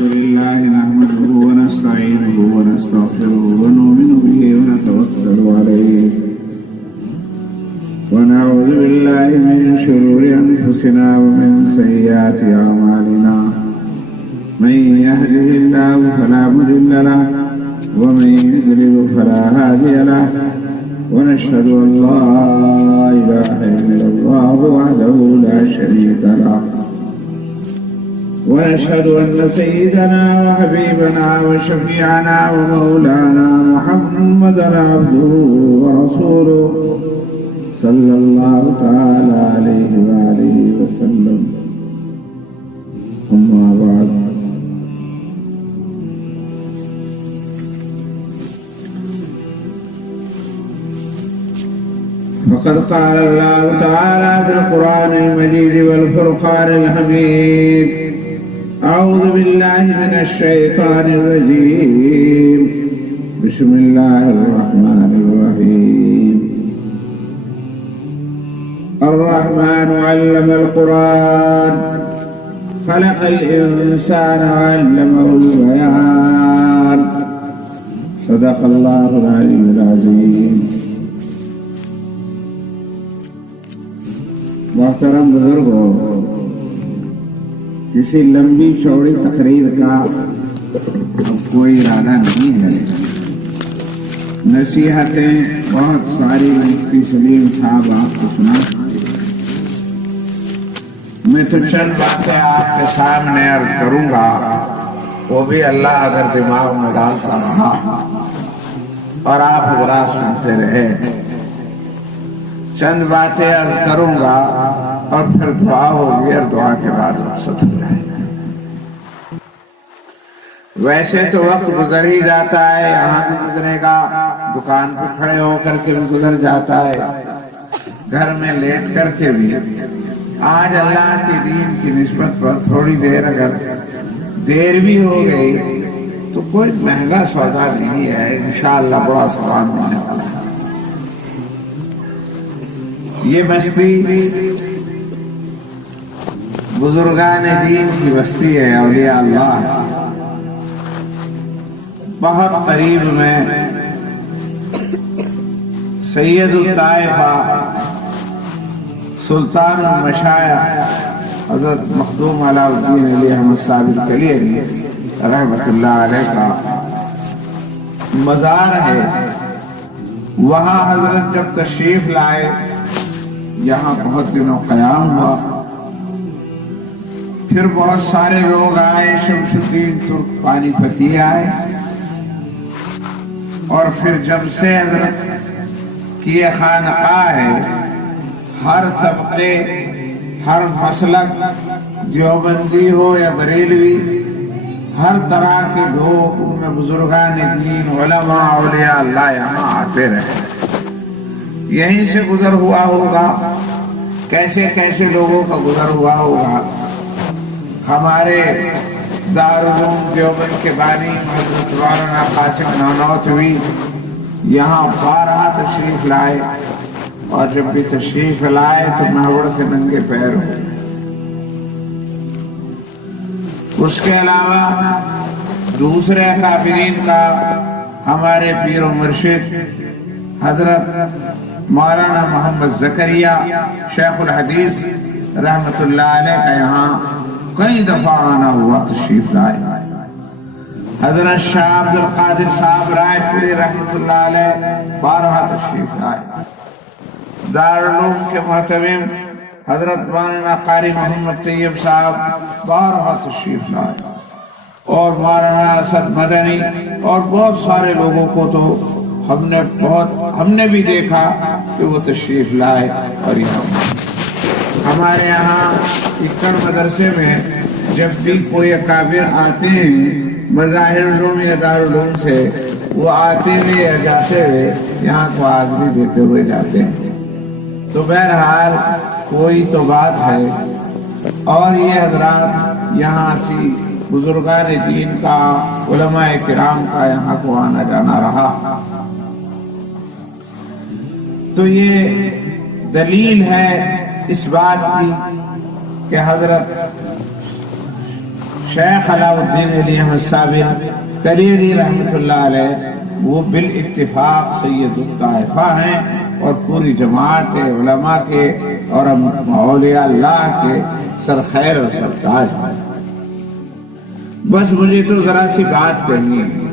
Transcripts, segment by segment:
لله نحمده ونستعينه ونستغفره ونؤمن به ونتوكل عليه ونعوذ بالله من شرور أنفسنا ومن سيئات أعمالنا من يهده الله فلا مضل له ومن يضلل فلا هادي له ونشهد أن لا إله إلا الله وحده لا شريك له ونشهد أن سيدنا وحبيبنا وشفيعنا ومولانا محمدا عبده ورسوله صلى الله تعالى عليه وآله وسلم. أما بعد فقد قال الله تعالى في القرآن المجيد والفرقان الحميد: أعوذ بالله من الشيطان الرجيم. بسم الله الرحمن الرحيم. الرحمن علم القرآن خلق الإنسان وعلمه البيان. صدق الله العلي العظيم. محترم بزرگوں، کسی لمبی چوڑی تقریر کا اب کوئی ارادہ نہیں ہے. نصیحتیں بہت ساری مفتی سلیم صاحب آپ کو سنا. میں تو چند باتیں آپ کے سامنے عرض کروں گا، وہ بھی اللہ اگر دماغ میں ڈالتا رہا اور آپ حضرات سنتے رہے. چند باتیں عرض کروں گا اور پھر دعا ہوگی اور دعا کے بعد رخصت ہو جائے گا. ویسے تو وقت گزر ہی جاتا ہے، یہاں بھی گزرے گا، دکان پہ کھڑے ہو کر کے بھی گزر جاتا ہے، گھر میں لیٹ کر کے بھی. آج اللہ کے دین کی نسبت پر تھوڑی دیر اگر دیر بھی ہو گئی تو کوئی مہنگا سودا نہیں ہے، انشاءاللہ بڑا ثواب ملنے والا ہے. یہ بستی بزرگان دین کی بستی ہے، اولیاء اللہ. بہت قریب میں سید الطائفہ سلطان المشایخ حضرت مخدوم علاء الدین علی احمد صاحب الکلیری رحمۃ اللہ علیہ کا مزار ہے. وہاں حضرت جب تشریف لائے، یہاں بہت دنوں قیام ہوا. پھر بہت سارے لوگ آئے، شمس الدین ترک پانی پتی آئے، اور پھر جب سے حضرت کی یہ خانقاہ ہے، ہر طبقے، ہر مسلک، دیوبندی ہو یا بریلوی، ہر طرح کے لوگ، ان میں بزرگان دین، علماء، اولیاء اللہ یہاں آتے رہے. یہیں سے گزر ہوا ہوگا، کیسے کیسے لوگوں کا گزر ہوا ہوگا. ہمارے دارالعلوم دیوبند کے بانی حضرت مولانا قاسم نانوتوی یہاں بارہا تشریف لائے، اور جب بھی تشریف لائے تو محور سے ننگے پیر ہوئے. اس کے علاوہ دوسرے اکابرین کا ہمارے پیر و مرشد حضرت مولانا محمد زکریا شیخ الحدیث رحمت اللہ علیہ کا یہاں کئی دفعہ آنا ہوا، تشریف لائے. حضرت شاہ عبد القادر صاحب رائے پوری رحمت اللہ علیہ بارہا تشریف لائے. دارالعلوم کے محتمم حضرت مولانا قاری محمد طیب صاحب بارہا تشریف لائے، اور مولانا اسد مدنی اور بہت سارے لوگوں کو تو ہم نے بھی دیکھا کہ وہ تشریف لائے. اور یہاں ہمارے یہاں اکڑ مدرسے میں جب بھی کوئی اکابر آتے ہیں مظاہر علوم یا دارالعلوم سے، وہ آتے ہوئے یا جاتے ہوئے یہاں کو حاضری دیتے ہوئے جاتے ہیں. تو بہرحال کوئی تو بات ہے. اور یہ حضرات یہاں سی بزرگان دین کا، علماء کرام کا یہاں کو آنا جانا رہا. تو یہ دلیل ہے اس بات کی کہ حضرت شیخ علاؤالدین علی احمد صابر کلیری رحمۃ اللہ علیہ وہ بالاتفاق سید الطائفہ ہیں اور پوری جماعت علماء کے اور اولیاء اللہ کے سر خیر اور سرتاج ہیں۔ بس مجھے تو ذرا سی بات کہنی ہے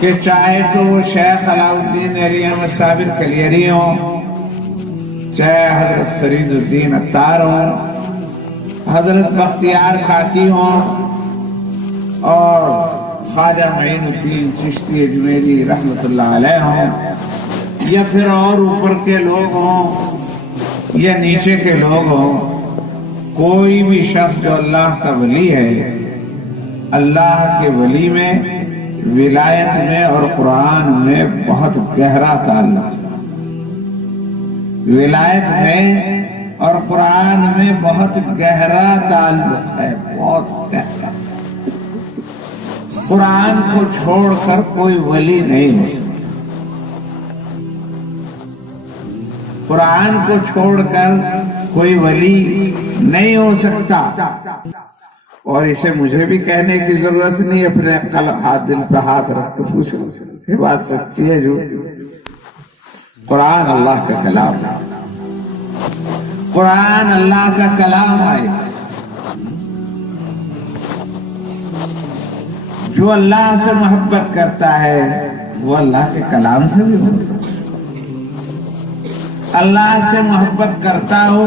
کہ چاہے تو شیخ علاؤالدین علی احمد صابر کلیری ہوں، چاہے حضرت فرید الدین عطار ہوں، حضرت بختیار کاکی ہوں، اور خواجہ معین الدین چشتی اجمیری رحمۃ اللہ علیہ ہوں، یا پھر اور اوپر کے لوگ ہوں یا نیچے کے لوگ ہوں، کوئی بھی شخص جو اللہ کا ولی ہے، اللہ کے ولی میں ولایت میں اور قرآن میں بہت گہرا تعلق ہے۔ ولایت میں اور قرآن میں بہت گہرا تعلق ہے، بہت گہرا۔ قرآن کو چھوڑ کر کوئی ولی نہیں ہو سکتا، قرآن کو چھوڑ کر کوئی ولی نہیں ہو سکتا۔ اور اسے مجھے بھی کہنے کی ضرورت نہیں، اپنے ہاتھ دل پہ ہاتھ رکھ کے پوچھو، یہ بات سچی ہے جو قرآن اللہ کا کلام ہے، قرآن اللہ کا کلام ہے۔ جو اللہ سے محبت کرتا ہے وہ اللہ کے کلام سے بھی محبت کرتا ہے۔ اللہ سے محبت کرتا ہو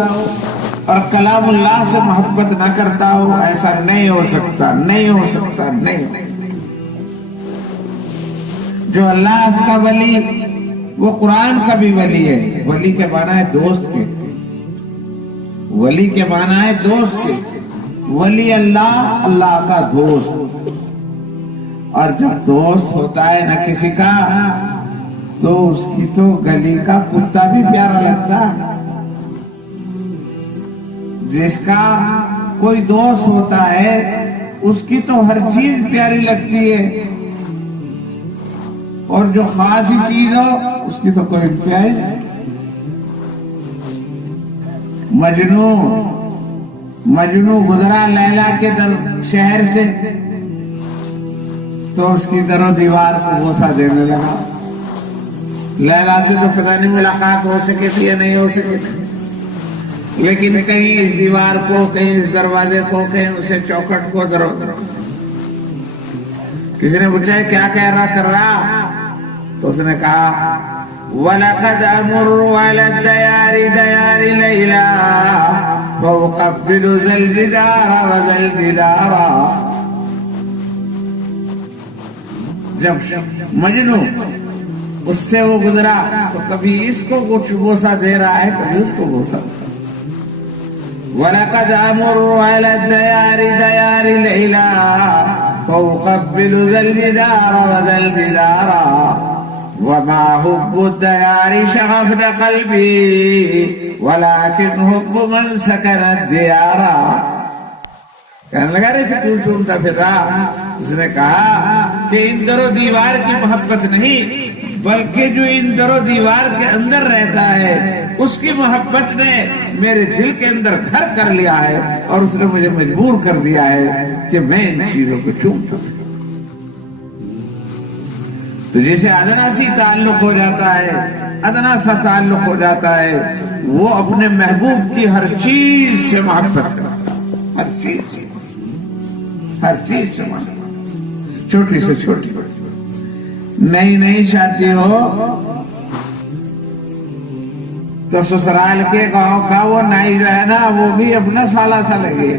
اور کلام اللہ سے محبت نہ کرتا ہو، ایسا نہیں ہو سکتا، نہیں ہو سکتا، نہیں ہو سکتا۔ جو اللہ کا ولی وہ قرآن کا بھی ولی ہے۔ ولی کے معنی ہے دوست کے، ولی کے معنی ہے دوست کے، ولی اللہ، اللہ کا دوست۔ اور جب دوست ہوتا ہے نہ کسی کا تو اس کی تو گلی کا کتا بھی پیارا لگتا ہے۔ جس کا کوئی دوست ہوتا ہے اس کی تو ہر چیز پیاری لگتی ہے، اور جو خاصی چیز ہو اس کی تو کوئی انتہا نہیں۔ مجنو گزرا لیلا کے شہر سے تو اس کی در و دیوار کو بوسہ دینے لگا۔ لیلا سے تو پتہ نہیں ملاقات ہو سکے تھی یا نہیں ہو سکے تھی، لیکن کہیں اس دیوار کو، کہیں اس دروازے کو، کہیں اسے چوکھٹ کو درو کسی نے پوچھا کیا کہہ رہا کر رہا، تو اس نے کہا وَلَقَدْ أَمُرُّ عَلَى الدَّيَارِ دَيَارِ لَيْلَا فَأُقَبِّلُ ذَا الْجِدَارَ وَذَا الْجِدَارَ۔ جب مجنو اس سے وہ گزرا تو کبھی اس کو کچھ بوسہ دے رہا ہے، کبھی اس کو بوسہ دے رہا ہے۔ وَلَقَدْ أَمُرُّ عَلَى الدَّيَارِ دَيَارِ لَيْلَا فَأُقَبِّلُ ذَا الْجِدَارَ وَذَا الْجِدَارَ وَمَا حُبُّ الدَّيَارِ شَغَفْنَ قَلْبِي وَلَكِنْ حُبُّ مَنْ سَكَنَ الدِّيَارَ۔ کہنے لگا رہے سے کیوں چومتا پھر رہا؟ اس نے کہا کہ ان در و دیوار کی محبت نہیں، بلکہ جو ان در و دیوار کے اندر رہتا ہے اس کی محبت نے میرے دل کے اندر گھر کر لیا ہے، اور اس نے مجھے مجبور کر دیا ہے کہ میں ان چیزوں کو چومتا ہوں۔ تو جسے ادنا سی تعلق ہو جاتا ہے، ادنا سا تعلق ہو جاتا ہے، وہ اپنے محبوب کی ہر چیز سے محبت کرتا ہے، ہر چیز سے محبت، چھوٹی سے چھوٹی۔ نئی شادی ہو تو سسرال کے گاؤں کا وہ نائی جو ہے نا وہ بھی اپنا سالہ سا لگے،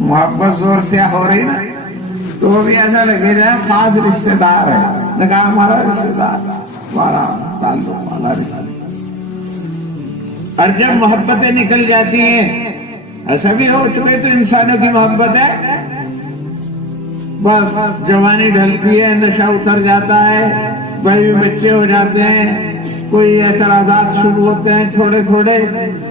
محبت زور سے ہو رہی نا تو وہ بھی ایسا لگے جائے خاص رشتہ دار ہے، نے کہا ہمارا رشتہ دار، ہمارا تعلق والا رشتہ دار۔ اور جب محبتیں نکل جاتی ہیں، ایسا بھی ہو چکے تو انسانوں کی محبت ہے، بس جوانی ڈھلتی ہے، نشہ اتر جاتا ہے، بیوی بچے ہو جاتے ہیں، کوئی اعتراضات شروع ہوتے ہیں تھوڑے تھوڑے،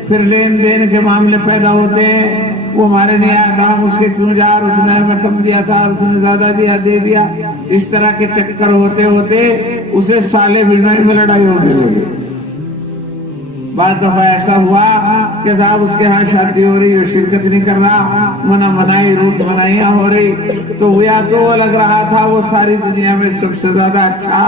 پھر لین دین کے معاملے پیدا ہوتے ہیں، وہ ہمارے نہیں آیا تھا، ہم اس کے کیوں جا، اس نے ہمیں کم دیا تھا، اس نے زیادہ دیا دے دیا، اس طرح کے چکر ہوتے ہوتے اسے سالے بھنوئی میں لڑائی ہونے لگے۔ بعض دفعہ ایسا ہوا کہ صاحب اس کے ہاں شادی ہو رہی اور شرکت نہیں کر رہا، منائی روٹ منائیاں ہو رہی، تو یا تو وہ لگ رہا تھا وہ ساری دنیا میں سب سے زیادہ اچھا،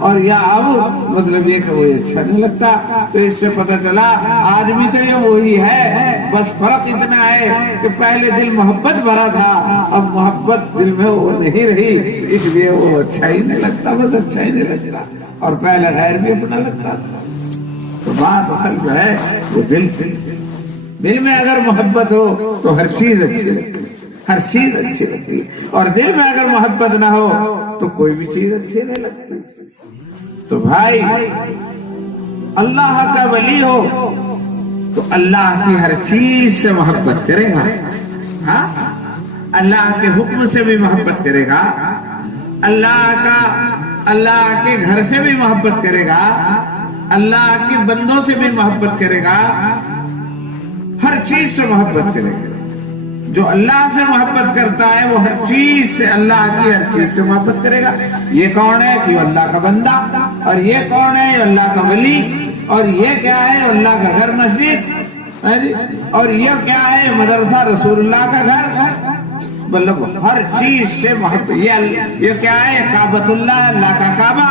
اور یا اب مطلب یہ کہ وہ اچھا نہیں لگتا۔ تو اس سے پتہ چلا آدمی تو یہ وہی ہے، بس فرق اتنا ہے کہ پہلے دل محبت بھرا تھا، اب محبت دل میں وہ نہیں رہی، اس لیے وہ اچھا ہی نہیں لگتا، بس اچھا ہی نہیں لگتا، اور پہلے غیر بھی اپنا لگتا تھا۔ تو بات اصل جو ہے وہ دل میں اگر محبت ہو تو ہر چیز اچھی لگتی ہے، ہر چیز اچھی لگتی ہے، اور دل میں اگر محبت نہ ہو تو کوئی بھی چیز اچھی نہیں لگتی۔ تو بھائی اللہ کا ولی ہو تو اللہ کی ہر چیز سے محبت کرے گا، ہاں اللہ کے حکم سے بھی محبت کرے گا، اللہ کے گھر سے بھی محبت کرے گا، اللہ کے بندوں سے بھی محبت کرے گا، ہر چیز سے محبت کرے گا۔ جو اللہ سے محبت کرتا ہے وہ ہر چیز سے، اللہ کی ہر چیز سے محبت کرے گا۔ یہ کون ہے کہ اللہ کا بندہ، اور یہ کون ہے اللہ کا ولی، اور یہ کیا ہے اللہ کا گھر مسجد، اور یہ کیا ہے مدرسہ رسول اللہ کا گھر، مطلب ہر چیز سے محبت۔ یہ کیا ہے کعبۃ اللہ، اللہ کا کعبہ،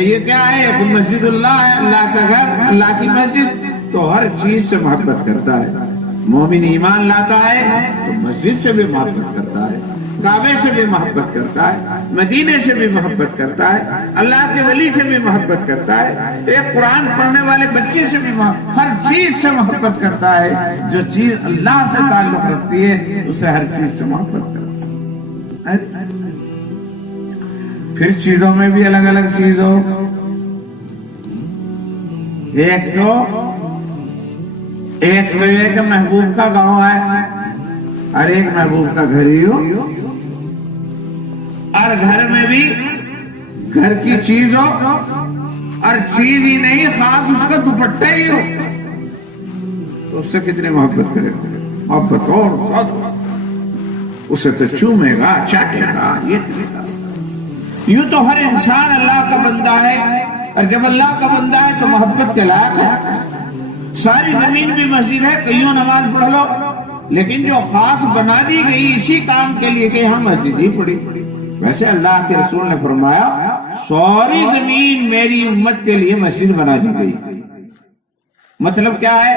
یہ کیا ہے مسجد اللہ ہے، اللہ کا گھر، اللہ کی مسجد، تو ہر چیز سے محبت کرتا ہے۔ مومن ایمان لاتا ہے تو مسجد سے بھی محبت کرتا ہے، کعبے سے بھی محبت کرتا ہے، مدینے سے بھی محبت کرتا ہے، اللہ کے ولی سے بھی محبت کرتا ہے، ایک قرآن پڑھنے والے بچے سے بھی ہر چیز سے محبت کرتا ہے۔ جو چیز اللہ سے تعلق رکھتی ہے اسے ہر چیز سے محبت کرتا ہے۔ پھر چیزوں میں بھی الگ الگ چیز ہو، ایک تو یہ کہ محبوب کا گاؤں ہے، اور ایک محبوب کا گھر ہی ہو، اور گھر میں بھی گھر کی چیز ہو، اور چیز ہی نہیں خاص اس کا دوپٹہ ہی ہو، تو اس سے کتنی محبت کرے گا، محبت اور اسے تو چومے گا، چاٹے گا، یہ کرے گا۔ یوں تو ہر انسان اللہ کا بندہ ہے، اور جب اللہ کا بندہ ہے تو محبت کے لائق ہے۔ ساری زمین بھی مسجد ہے، کئیوں نماز پڑھ لو، لیکن جو خاص بنا دی گئی اسی کام کے لیے کہ یہاں مسجد ہی پڑی۔ ویسے اللہ کے رسول نے فرمایا ساری زمین میری امت کے لیے مسجد بنا دی گئی۔ مطلب کیا ہے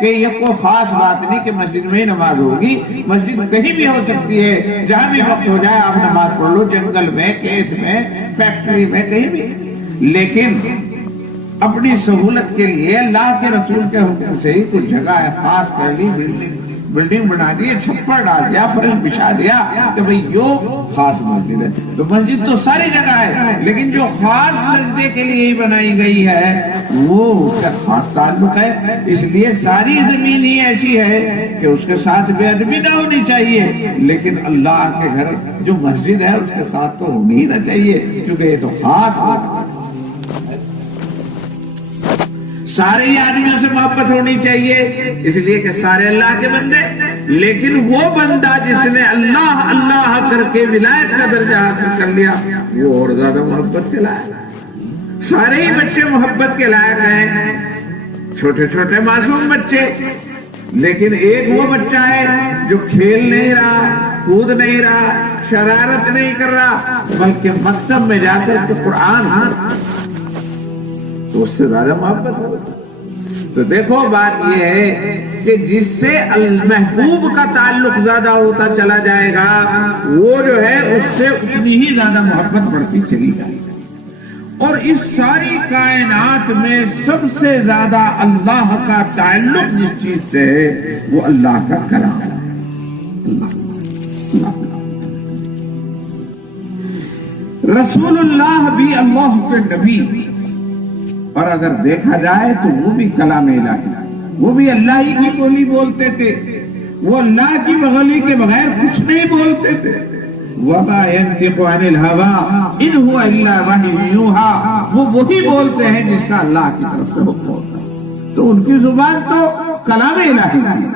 کہ یہ کوئی خاص بات نہیں کہ مسجد میں ہی نماز ہوگی، مسجد کہیں بھی ہو سکتی ہے، جہاں بھی وقت ہو جائے آپ نماز پڑھ لو، جنگل میں، کھیت میں، فیکٹری میں، کہیں بھی، لیکن اپنی سہولت کے لیے اللہ کے رسول کے حکم سے ہی کچھ جگہ ہے خاص کر لی، بلڈنگ بنا دی، چھپر ڈال دیا، فرش بچھا دیا کہ بھئی یہ خاص مسجد ہے۔ تو مسجد تو ساری جگہ ہے، لیکن جو خاص سجدے کے لیے ہی بنائی گئی ہے وہ اس کا خاص تعلق ہے۔ اس لیے ساری زمین ہی ایسی ہے کہ اس کے ساتھ بے ادبی نہ ہونی چاہیے، لیکن اللہ کے گھر جو مسجد ہے اس کے ساتھ تو ہونی ہی نہ چاہیے، کیونکہ یہ تو خاص ہے۔ سارے ہی آدمیوں سے محبت ہونی چاہیے، اس لیے کہ سارے اللہ کے بندے، لیکن وہ بندہ جس نے اللہ اللہ کر کے ولایت کا درجہ حاصل کر لیا وہ اور زیادہ محبت کے لائق۔ سارے ہی بچے محبت کے لائق ہیں، چھوٹے چھوٹے معصوم بچے، لیکن ایک وہ بچہ ہے جو کھیل نہیں رہا، کود نہیں رہا، شرارت نہیں کر رہا، بلکہ مکتب میں جا کر کے قرآن، تو اس سے زیادہ محبت ہو۔ تو دیکھو بات یہ ہے کہ جس سے المحبوب کا تعلق زیادہ ہوتا چلا جائے گا وہ جو ہے اس سے اتنی ہی زیادہ محبت بڑھتی چلی جائے گی۔ اور اس ساری کائنات میں سب سے زیادہ اللہ کا تعلق جس چیز سے ہے وہ اللہ کا کلام ہے۔ رسول اللہ بھی اللہ کے نبی، اور اگر دیکھا جائے تو وہ بھی کلام الہی، وہ بھی اللہ ہی کی بولی بولتے تھے، وہ اللہ کی بولی کے بغیر کچھ نہیں بولتے تھے۔ وَمَا يَنْطِقُ عَنِ الْهَوَىٰ إِنْ هُوَ إِلَّا وَحْيٌ يُوحَىٰ، وہ وہی بولتے ہیں جس کا اللہ کی طرف سے حکم ہوتا ہے۔ تو ان کی زبان تو کلام الہی تھی،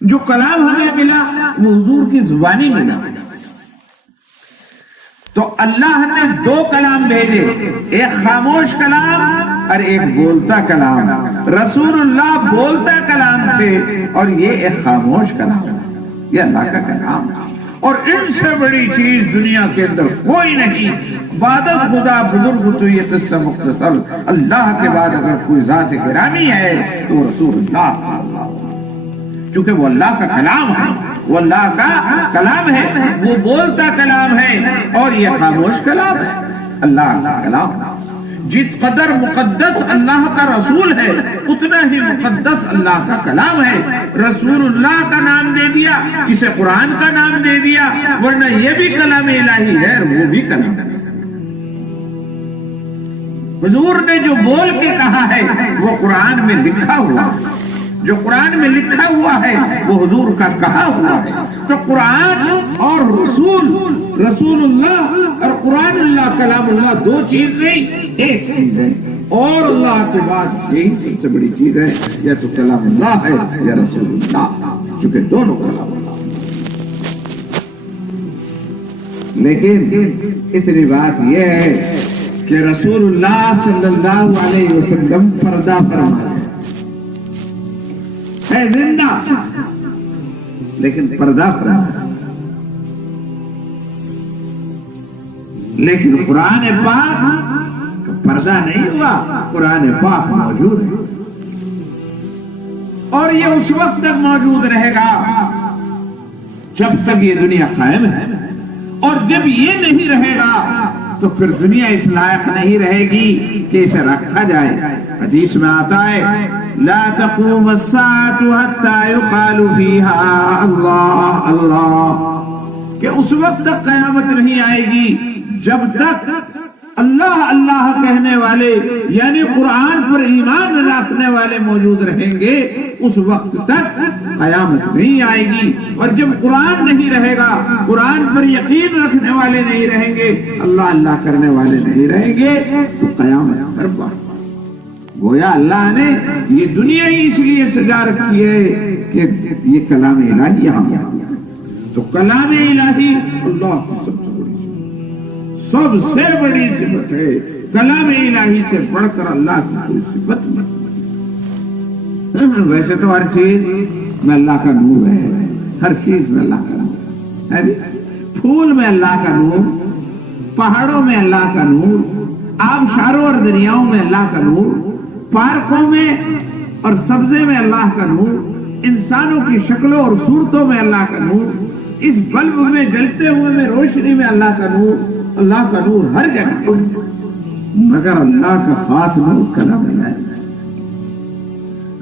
جو کلام ہمیں ملا وہ حضور کی زبانی ملا۔ تو اللہ نے دو کلام بھیجے، ایک خاموش کلام اور ایک بولتا کلام۔ رسول اللہ بولتا کلام تھے اور یہ ایک خاموش کلام ہے، یہ اللہ کا کلام ہے۔ اور ان سے بڑی چیز دنیا کے اندر کوئی نہیں۔ بعد خدا بزرگ تو یہ قصہ مختصر، اللہ کے بعد اگر کوئی ذات گرامی ہے تو رسول اللہ، کیونکہ وہ اللہ کا کلام ہے، وہ اللہ کا کلام ہے، وہ بولتا کلام ہے اور یہ خاموش کلام ہے، اللہ کا کلام۔ جت قدر مقدس اللہ کا رسول ہے اتنا ہی مقدس اللہ کا کلام ہے۔ رسول اللہ کا نام دے دیا، اسے قرآن کا نام دے دیا، ورنہ یہ بھی کلام الہی ہے اور وہ بھی کلام ہے۔ حضور نے جو بول کے کہا ہے وہ قرآن میں لکھا ہوا ہے، جو قرآن میں لکھا ہوا ہے وہ حضور کا کہا ہوا ہے۔ تو قرآن اور رسول اللہ اور قرآن اللہ، کلام اللہ دو چیز نہیں، ایک چیز ہے۔ اور اللہ کے بعد یہی سب سے بڑی چیز ہے، یا تو کلام اللہ ہے یا رسول اللہ، چونکہ دونوں کلام اللہ۔ لیکن اتنی بات یہ ہے کہ رسول اللہ صلی اللہ علیہ وسلم پردہ فرما ہے زندہ، لیکن پردہ فرما۔ لیکن قرآن پاک پردہ نہیں ہوا، قرآن پاک موجود ہے اور یہ اس وقت تک موجود رہے گا جب تک یہ دنیا قائم ہے، اور جب یہ نہیں رہے گا تو پھر دنیا اس لائق نہیں رہے گی کہ اسے رکھا جائے۔ حدیث میں آتا ہے لا تقوم الساعة حتى يقال فيها اللہ اللہ، کہ اس وقت تک قیامت نہیں آئے گی جب تک اللہ اللہ کہنے والے یعنی قرآن پر ایمان رکھنے والے موجود رہیں گے، اس وقت تک قیامت نہیں آئے گی۔ اور جب قرآن نہیں رہے گا، قرآن پر یقین رکھنے والے نہیں رہیں گے، اللہ اللہ کرنے والے نہیں رہیں گے، تو قیامت برباد۔ گویا اللہ نے یہ دنیا ہی اس لیے سجا رکھی ہے کہ یہ کلام الہی یہاں ہے۔ تو کلام الہی اللہ کی سب سے بڑی صفت ہے، کلام الہی سے بڑھ کر اللہ کی کوئی صفت نہیں۔ ویسے تو ہر چیز میں اللہ کا نور ہے، ہر چیز میں اللہ کا نور ہے، پھول میں اللہ کا نور، پہاڑوں میں اللہ کا نور، آبشاروں اور دریاؤں میں اللہ کا نور، پارکوں میں اور سبزے میں اللہ کا نور، انسانوں کی شکلوں اور صورتوں میں اللہ کا نور، اس بلب میں جلتے ہوئے میں روشنی میں اللہ کا نور، اللہ کا نور ہر جگہ، مگر اللہ کا خاص نور کلام الہی،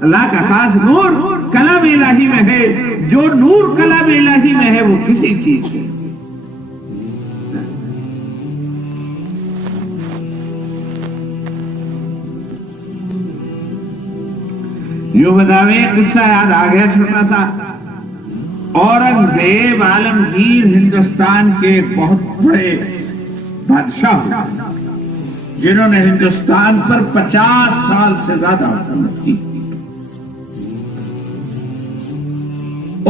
اللہ کا خاص نور کلام الہی میں ہے۔ جو نور کلام الہی میں ہے وہ کسی چیز ہے۔ یوں بتاوے قصہ یاد آ گیا چھوٹا سا۔ اورنگزیب عالمگیر ہندوستان کے بہت بڑے بادشاہ ہوئے جنہوں نے ہندوستان پر 50 سال سے زیادہ حکومت کی،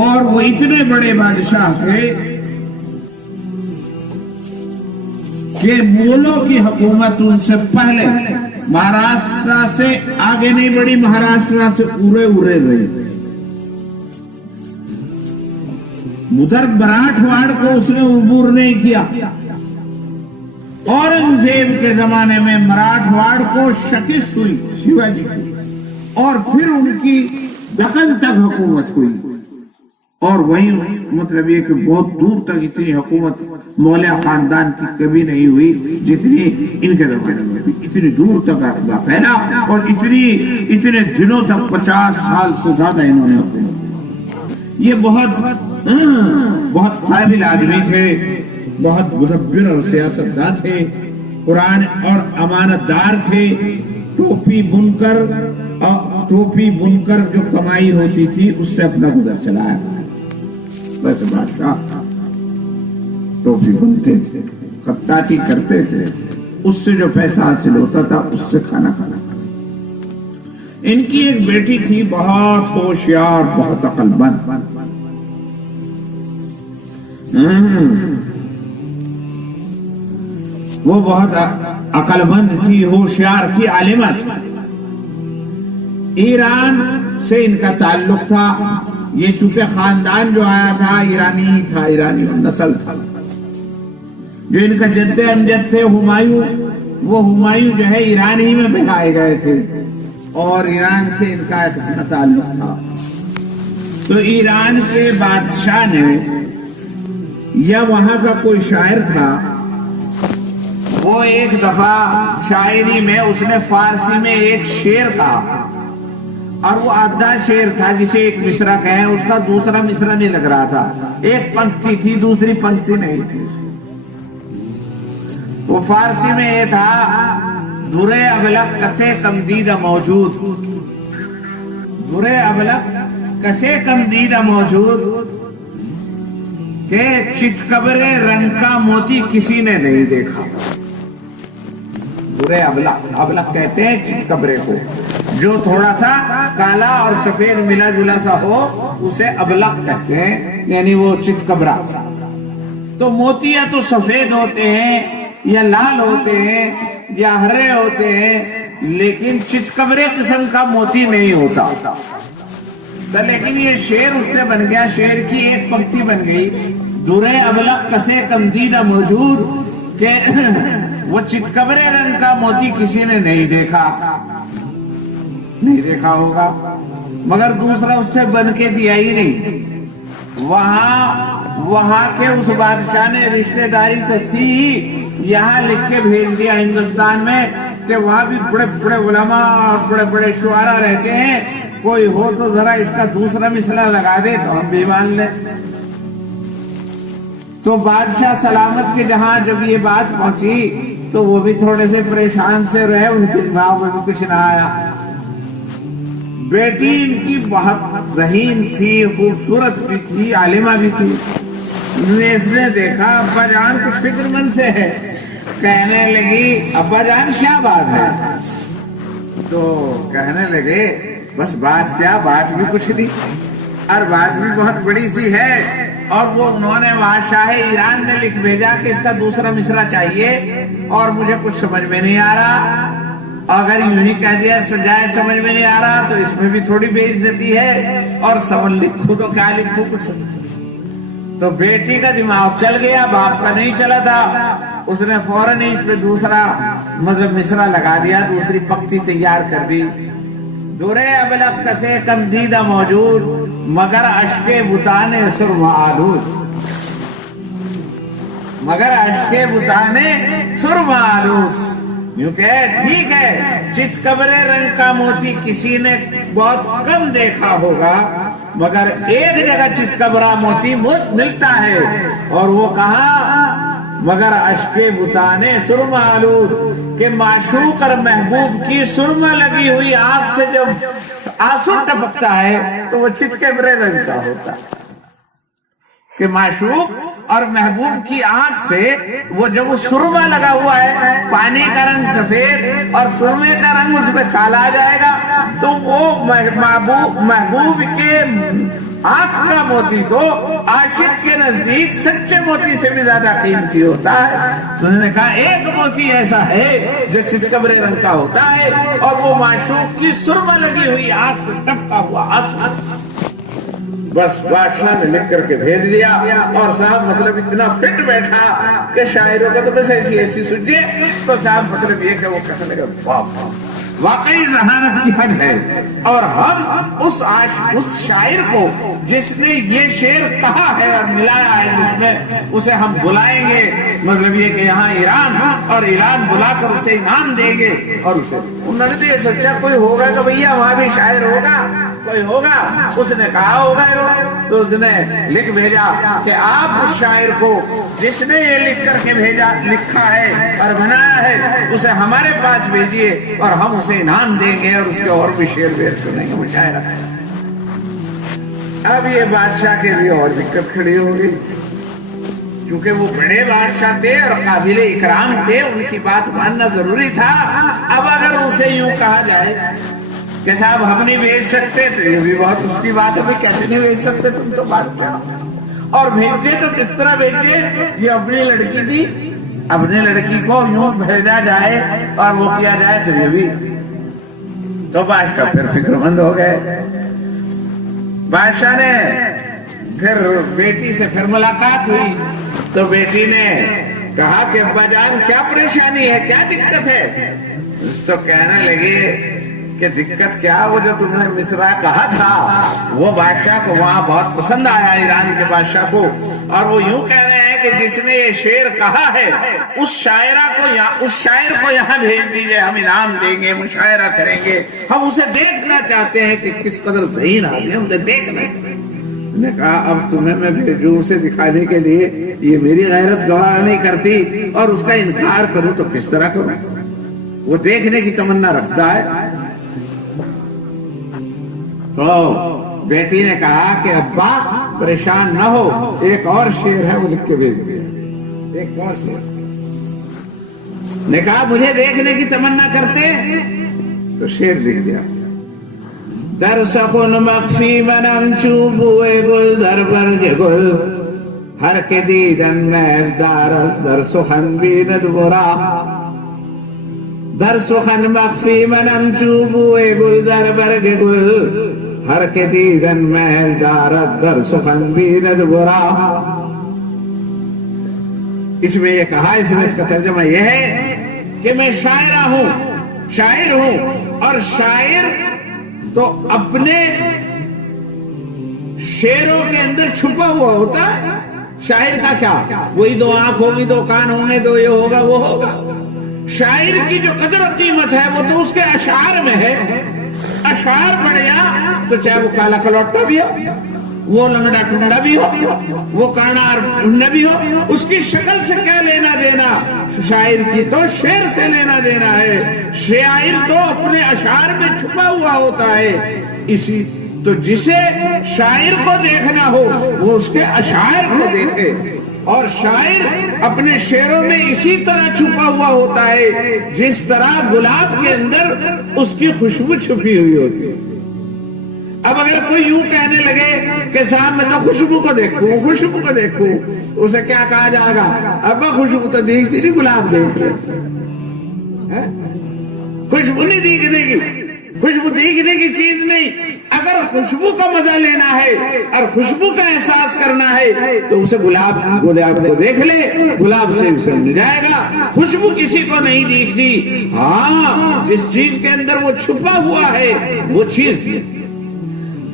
اور وہ اتنے بڑے بادشاہ تھے کہ مغلوں کی حکومت ان سے پہلے مہاراشٹر سے آگے نہیں بڑھی، مہاراشٹر سے پورے رہے۔ مدر مراٹھواڑ کو اس نے عبور نہیں کیا۔ اورنگزیب کے زمانے میں مراٹھواڑ کو شکست ہوئی شیواجی کی، اور پھر ان کی دکن تک حکومت ہوئی، اور وہیں مطلب یہ کہ بہت دور تک اتنی حکومت مغلیہ خاندان کی کبھی نہیں ہوئی جتنی ان کے زمانے میں بھی، اتنی دور تک پھیلا، اور اتنے دنوں تک 50 سال سے زیادہ انہوں نے حکومت کی۔ یہ بہت قابل آدمی تھے، بہت مدبر اور سیاستداں تھے، قرآن اور امانت دار تھے۔ ٹوپی بن کر جو کمائی ہوتی تھی اس سے اپنا گزر چلایا، ویسے بادشاہ ٹوپی بنتے تھے، خطاطی کرتے تھے، اس سے جو پیسہ حاصل ہوتا تھا اس سے کھانا کھانا۔ ان کی ایک بیٹی تھی بہت ہوشیار، بہت عقل مند، وہ بہت عقل مند تھی، ہوشیار تھی، عالمہ تھی۔ ایران سے ان کا تعلق تھا، یہ چونکہ خاندان جو آیا تھا ایرانی ہی تھا، ایرانی نسل تھا۔ جو ان کا جد امجد تھے ہمایوں، وہ ہمایوں جو ہے ایران ہی میں بہائے گئے تھے اور ایران سے ان کا اتنا تعلق تھا۔ تو ایران کے بادشاہ نے یا وہاں کا کوئی شاعر تھا، وہ ایک دفعہ شاعری میں اس نے فارسی میں ایک شعر کہا، اور وہ آدھا شعر تھا جسے ایک مصرع کہیں، اس کا دوسرا مصرع نہیں لگ رہا تھا، ایک پنکتی تھی دوسری پنکتی نہیں تھی۔ وہ فارسی میں یہ تھا، درے ابلق کسے کم دیدہ موجود، درے ابلق کسے کم دیدہ موجود، کہ چتکبرے رنگ کا موتی کسی نے نہیں دیکھا۔ درے ابلق، ابلق کہتے ہیں چتکبرے کو، جو تھوڑا سا کالا اور سفید ملا جلا سا ہو اسے ابلق کہتے ہیں، یعنی وہ چتکبرا۔ تو موتی یا تو سفید ہوتے ہیں یا لال ہوتے ہیں یا ہرے ہوتے ہیں، لیکن چتکبرے قسم کا موتی نہیں ہوتا۔ تو لیکن یہ شعر اس سے بن گیا، شعر کی ایک پنکتی بن گئی، درے ابلق کسے کم دیدہ موجود، کہ وہ چتکبرے رنگ کا موتی کسی نے نہیں دیکھا، نہیں دیکھا ہوگا، مگر دوسرا اس سے بن کے دیا ہی نہیں۔ وہاں کے اس بادشاہ نے رشتہ داری تو تھی، یہاں لکھ کے بھیج دیا ہندوستان میں کہ وہاں بھی بڑے بڑے علماء اور بڑے بڑے شعراء رہتے ہیں، کوئی ہو تو ذرا اس کا دوسرا مصرع لگا دے تو ہم بھی مان لیں۔ تو بادشاہ سلامت کے جہاں جب یہ بات پہنچی تو وہ بھی تھوڑے سے پریشان سے رہے، ان کے دماغ میں بھی کچھ نہ آیا۔ بیٹی ان کی بہت ذہین تھی، خوبصورت بھی تھی، عالمہ بھی تھی۔ اس نے دیکھا ابا جان کچھ فکر مند سے ہے، کہنے لگی ابا جان کیا بات ہے؟ تو کہنے لگے بس بات کیا، بات بھی کچھ نہیں، اور بات بھی بہت بڑی سی ہے، اور وہ انہوں نے بادشاہ ایران نے لکھ بھیجا کہ اس کا دوسرا مصرع چاہیے اور مجھے کچھ سمجھ میں نہیں آ رہا، اگر یوں ہی کہہ دیا سجائے سمجھ میں نہیں آ رہا تو اس میں بھی تھوڑی بے عزتی ہے، اور سمجھ لکھوں تو کیا لکھوں کچھ۔ تو بیٹی کا دماغ چل گیا، باپ کا نہیں چلا تھا، اس نے فوراً اس پہ دوسرا مصرع لگا دیا، دوسری پکتی تیار کر دی۔ درے ابلق کسے کم دیدہ موجود، مگر اشکے بتانے سرما آلود، مگر اشکے بتانے سرما آلود، یوں کہ ٹھیک ہے چتکبرے رنگ کا موتی کسی نے بہت کم دیکھا ہوگا، مگر ایک جگہ چتکبرا موتی ملتا ہے، اور وہ کہاں؟ مگر اشکے بتانے سرما آلود، کہ معشوق اور محبوب کی سرما لگی ہوئی آنکھ سے جب آنسو ٹپکتا ہے تو وہ چتکبرے رنگ کا ہوتا ہے، کہ معشوق اور محبوب کی آنکھ سے وہ جب وہ سرما لگا ہوا ہے، پانی کا رنگ سفید اور سرمے کا رنگ اس میں کالا آ جائے گا، تو وہ محبوب کے آنکھ کا موتی تو عاشق کے نزدیک سچے موتی سے بھی زیادہ قیمتی ہوتا ہے۔ تو انہوں نے کہا ایک موتی ایسا ہے جو چتکبرے رنگ کا ہوتا ہے، اور وہ معشوق کی سرما لگی ہوئی آنکھ سے ٹپکا ہوا آنسو۔ بس بادشاہ نے لکھ کر کے بھیج دیا، اور صاحب مطلب اتنا فٹ بیٹھا کہ شاعروں کا تو بس ایسی ایسی سجے، تو صاحب مطلب یہ کہ وہ کہنے لگا واہ واقعی ذہانت کی حد ہے، اور ہم اس شاعر کو جس نے یہ شعر کہا ہے اور ملایا ہے جس میں، اسے ہم بلائیں گے، مطلب یہ کہ یہاں ایران، اور ایران بلا کر اسے انعام دیں گے، اور اسے انہوں نے تو یہ سوچا کوئی ہوگا کہ بھیا وہاں بھی شاعر ہوگا، کوئی ہوگا، اس نے کہا ہوگا، تو اس نے لکھ بھیجا کہ آپ اس شاعر کو جس نے یہ لکھ کر کے بھیجا، لکھا ہے اور بنایا ہے، اسے ہمارے پاس بھیجیے اور ہم اسے انعام دیں گے، اور اس کے اور بھی شعر بیر سنیں گے، مشاعرہ۔ اب یہ بادشاہ کے لیے اور دقت کھڑی ہوگی، کیونکہ وہ بڑے بادشاہ تھے اور قابل اکرام تھے، ان کی بات ماننا ضروری تھا۔ اب اگر اسے یوں کہا جائے کہ صاحب ہم نہیں بھیج سکتے، تو یہ بھی بہت اس کی بات ہے، بھی کیسے نہیں بھیج سکتے تم تو بادشاہ، اور بھیجے تو کس طرح بھیجے؟ یہ اپنی لڑکی تھی، اپنی لڑکی کو یوں بھیجا جائے اور وہ کیا جائے تو یہ بھی. تو بادشاہ پھر فکر مند ہو گئے. بادشاہ نے پھر بیٹی سے پھر ملاقات ہوئی تو بیٹی نے کہا کہ ابا جان کیا پریشانی ہے, کیا دقت ہے؟ تو کہنے لگی کہ دقت کیا, وہ جو تم نے مصرع کہا تھا وہ بادشاہ کو وہاں بہت پسند آیا, ایران کے بادشاہ کو, اور وہ یوں کہہ رہے ہیں کہ جس نے یہ شعر کہا ہے اس شاعر کو یہاں بھیج دیجئے, ہم انعام دیں گے, مشاعرہ کریں گے, ہم اسے دیکھنا چاہتے ہیں کہ کس قدر ذہین آدمی, ہم اسے دیکھنا چاہتے ہیں. نے کہا اب تمہیں میں بھیجوں اسے دکھانے کے لیے, یہ میری غیرت گوارا نہیں کرتی, اور اس کا انکار کروں تو کس طرح کروں؟ وہ دیکھنے کی تمنا رکھتا ہے. تو بیٹی نے کہا کہ ابا پریشان نہ ہو, ایک اور شعر ہے وہ لکھ کے بھیج دیا. ایک اور شعر نے کہا مجھے دیکھنے کی تمنا کرتے تو شعر لکھ دیا. در سخن مخفی منم چوبوی گل در برگ گل, ہر که دیدن مهر دارد در سخن بیند برا. در سخن مخفی منم چوبوی گل در برگ گل, ہر که دیدن مهر دارد در سخن بیند برا. اس میں یہ کہا, اس میں اس کا ترجمہ یہ ہے کہ میں شاعرہ ہوں, شاعر ہوں, اور شاعر تو اپنے شعروں کے اندر چھپا ہوا ہوتا ہے. شاعر کا کیا, وہی دو آنکھ ہوگی, دو کان ہوں گے, دو یہ ہوگا وہ ہوگا. شاعر کی جو قدر و قیمت ہے وہ تو اس کے اشعار میں ہے. اشعار بڑھیا تو چاہے وہ کالا کلوٹا بھی ہو, وہ لنگڑا ٹنڈا بھی ہو, وہ کانا ٹنڈا بھی ہو, اس کی شکل سے کیا لینا دینا. شاعر کی تو شعر سے لینا دینا ہے. شاعر تو اپنے اشعار میں چھپا ہوا ہوتا ہے. اسی تو جسے شاعر کو دیکھنا ہو وہ اس کے اشعار کو دیکھے, اور شاعر اپنے شعروں میں اسی طرح چھپا ہوا ہوتا ہے جس طرح گلاب کے اندر اس کی خوشبو چھپی ہوئی ہوتی ہے. اب اگر کوئی یوں کہنے لگے کہ صاحب میں تو خوشبو کو دیکھوں, خوشبو کو دیکھوں, اسے کیا کہا جائے گا؟ ابا خوشبو تو دیکھتی نہیں, گلاب دیکھ لے. خوشبو نہیں دیکھنے کی, خوشبو دیکھنے کی چیز نہیں. اگر خوشبو کا مزہ لینا ہے اور خوشبو کا احساس کرنا ہے تو اسے گلاب کو دیکھ لے, گلاب سے اسے مل جائے گا. خوشبو کسی کو نہیں دیکھتی, ہاں جس چیز کے اندر وہ چھپا ہوا ہے وہ چیز دیکھتی.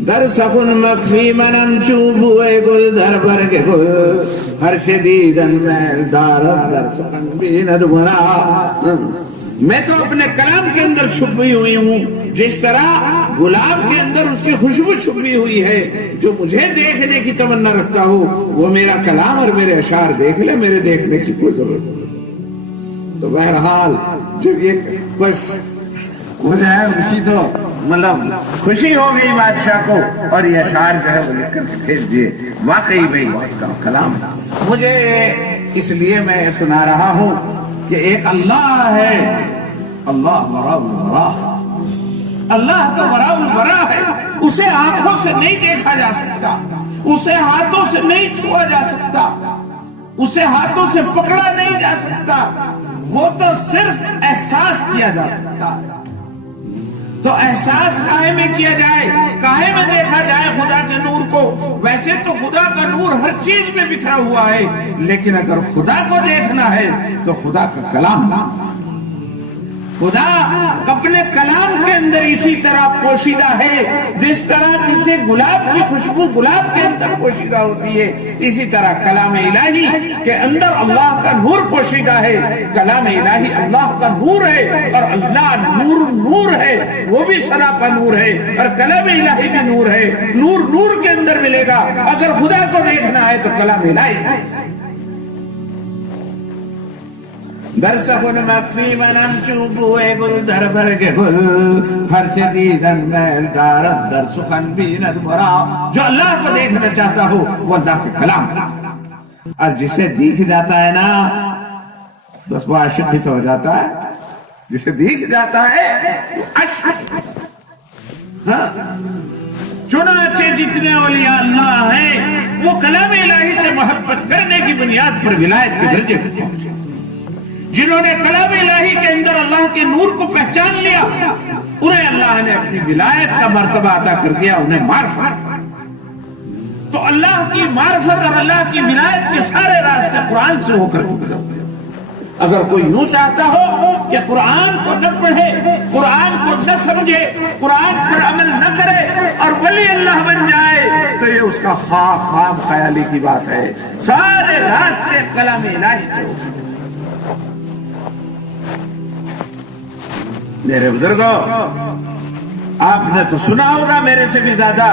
در سخن مخفی منم چوبوی گل در برگ گل, ہر شدیدن میل دارد در سخن بیند مرا. میں تو اپنے کلام کے اندر چھپی ہوئی ہوں جس طرح گلاب کے اندر اس کی خوشبو چھپی ہوئی ہے. جو مجھے دیکھنے کی تمنا رکھتا ہو وہ میرا کلام اور میرے اشعار دیکھ لے, میرے دیکھنے کی کوئی ضرورت نہیں. تو بہرحال جب یہ بس ہو جائے ان کی تو مطلب خوشی ہو گئی بادشاہ کو, اور یہ اشعار جو ہے وہ لکھ کر کے بھیج دیے. واقعی میں بہت کا کلام ہے. مجھے اس لیے میں سنا رہا ہوں کہ ایک اللہ ہے, اللہ وراء الورا, اللہ تو وراء الورا ہے. اسے آنکھوں سے نہیں دیکھا جا سکتا, اسے ہاتھوں سے نہیں چھوا جا سکتا, اسے ہاتھوں سے پکڑا نہیں جا سکتا. وہ تو صرف احساس کیا جا سکتا ہے. تو احساس کاہے میں کیا جائے, کاہے میں دیکھا جائے خدا کے نور کو؟ ویسے تو خدا کا نور ہر چیز میں بکھرا ہوا ہے, لیکن اگر خدا کو دیکھنا ہے تو خدا کا کلام, خدا اپنے کلام کے اندر اسی طرح پوشیدہ ہے جس طرح جسے گلاب کی خوشبو گلاب کے اندر پوشیدہ ہوتی ہے, اسی طرح کلام الہی کے اندر اللہ کا نور پوشیدہ ہے. کلام الہی اللہ کا نور ہے, اور اللہ نور ہے, وہ بھی سراپا نور ہے, اور کلام الہی بھی نور ہے. نور کے اندر ملے گا. اگر خدا کو دیکھنا ہے تو کلام الہی. در سخن مخفی منم چوبوی گل در برگ گل, ہر شدیدن میل دارد در سخن بیند مرا. جو اللہ کو دیکھنا چاہتا ہو وہ اللہ کے کلام, اور جسے دیکھ جاتا ہے نا بس وہ عاشق ہی تو ہو جاتا ہے. جسے دیکھ جاتا ہے وہ عاشق. ہاں, چنانچہ جتنے اولیاء اللہ ہیں وہ کلام الہی سے محبت کرنے کی بنیاد پر ولایت کے درجے کو پہنچے. جنہوں نے کلام الہی کے اندر اللہ کے نور کو پہچان لیا، انہیں اللہ نے اپنی ولایت کا مرتبہ عطا کر دیا، انہیں معرفت۔ تو اللہ کی معرفت اور اللہ کی ولایت کے سارے راستے قرآن سے ہو کر گزرتے ہیں۔ اگر کوئی یوں چاہتا ہو کہ قرآن کو نہ پڑھے، قرآن کو نہ سمجھے، قرآن پر عمل نہ کرے اور ولی اللہ بن جائے، تو یہ اس کا خام خیالی کی بات ہے۔ سارے راستے کلام الہی سے ہو۔ میرے بزرگوں، آپ نے تو سنا ہوگا میرے سے بھی زیادہ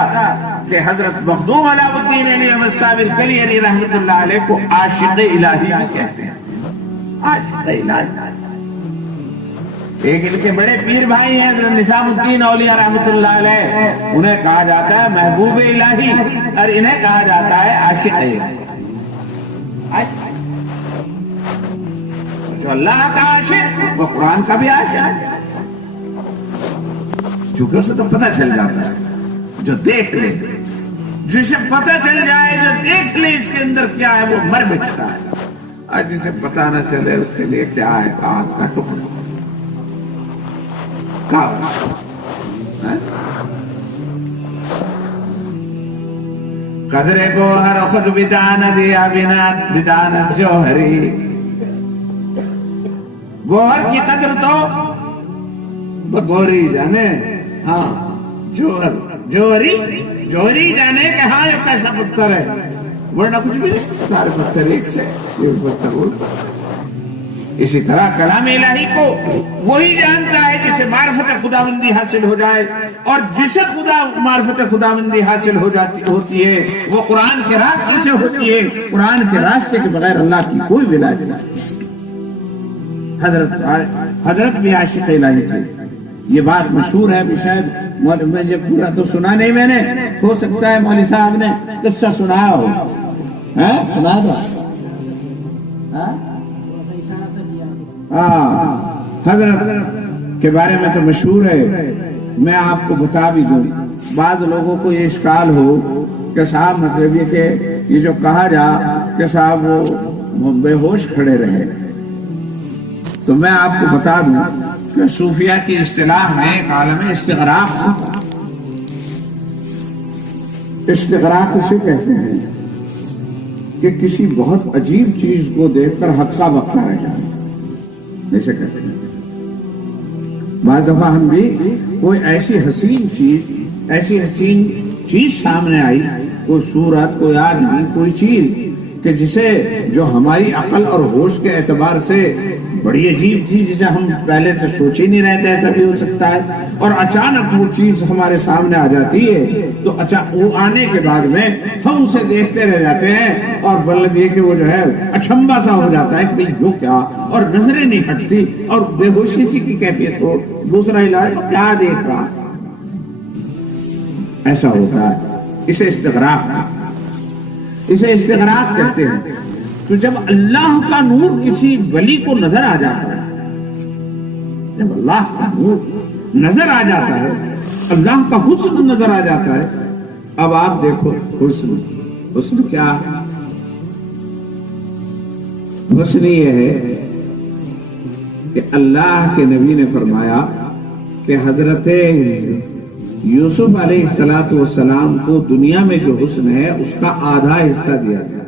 کہ حضرت مخدوم علاء الدین علی احمد صابر کلی علی رحمت اللہ علیہ کو عاشق الہی بھی کہتے ہیں۔ عاشق الہی، ایک ان کے بڑے پیر بھائی ہیں حضرت نظام الدین اولیاء رحمت اللہ علیہ، انہیں کہا جاتا ہے محبوب الہی اور انہیں کہا جاتا ہے عاشق الہی۔ جو اللہ کا عاشق وہ قرآن کا بھی عاشق، چونکہ اسے تو پتہ چل جاتا ہے، جو دیکھ لے، جسے پتہ چل جائے، جو دیکھ لے اس کے اندر کیا ہے وہ مر مٹتا ہے، اور جسے پتہ نہ چلے اس کے لیے کیا ہے کاغذ کا ٹکڑا، قدر گوہر خود بدان دیا بدان جوہری، گوہر کی قدر تو گوری جانے، ہاں جوہری جانے کہ ہاں یہ کیسا پتھر ہے، ورنہ کچھ بھی نہیں، سارے پتھر ایک سے یہ پتھر وہ۔ اسی طرح کلام الہی کو وہی جانتا ہے جسے معرفت خداوندی حاصل ہو جائے، اور جسے معرفت خداوندی حاصل ہوتی ہے وہ قرآن کے راستے سے ہوتی ہے۔ قرآن کے راستے کے بغیر اللہ کی کوئی ولایت نہیں۔ حضرت بھی عاشق الہی تھے، یہ بات مشہور ہے بھی، شاید مجھے پورا تو سنا نہیں میں نے، ہو سکتا ہے مولوی صاحب نے قصہ سنایا ہو، سنا تھا؟ حضرت کے بارے میں تو مشہور ہے، میں آپ کو بتا بھی دوں۔ بعض لوگوں کو یہ اشکال ہو کہ صاحب مطلب یہ کہ یہ جو کہا جا کہ صاحب وہ بے ہوش کھڑے رہے، تو میں آپ کو بتا دوں کہ صوفیہ کی اصطلاح میں ایک عالم استغراق ہوتا ہے۔ استغراق اسے کہتے ہیں کہ کسی بہت عجیب چیز کو دیکھ کر ہکا بکا رہ جانا، ایسے کہتے ہیں۔ بعض دفعہ ہم بھی کوئی ایسی حسین چیز سامنے آئی، کوئی صورت، کوئی آدمی، کوئی چیز کہ جسے جو ہماری عقل اور ہوش کے اعتبار سے بڑی عجیب چیز جسے ہم پہلے سے سوچ ہی نہیں رہتے، ایسا بھی ہو سکتا ہے، اور اچانک وہ چیز ہمارے سامنے آ جاتی ہے، تو وہ آنے کے بعد میں ہم اسے دیکھتے رہ جاتے ہیں، اور مطلب یہ کہ وہ جو ہے اچھمبا سا ہو جاتا ہے کہ یہ کیا، اور نظریں نہیں ہٹتی، اور بے ہوشی سی کی کیفیت ہو، دوسرا علاج کیا دیکھ رہا، ایسا ہوتا ہے۔ اسے استغراق کہتے ہیں۔ تو جب اللہ کا نور کسی ولی کو نظر آ جاتا ہے، جب اللہ کا نور نظر آ جاتا ہے، اللہ کا حسن نظر آ جاتا ہے، اب آپ دیکھو حسن کیا ہے؟ حسن یہ ہے کہ اللہ کے نبی نے فرمایا کہ حضرت یوسف علیہ السلام کو دنیا میں جو حسن ہے اس کا آدھا حصہ دیا گیا۔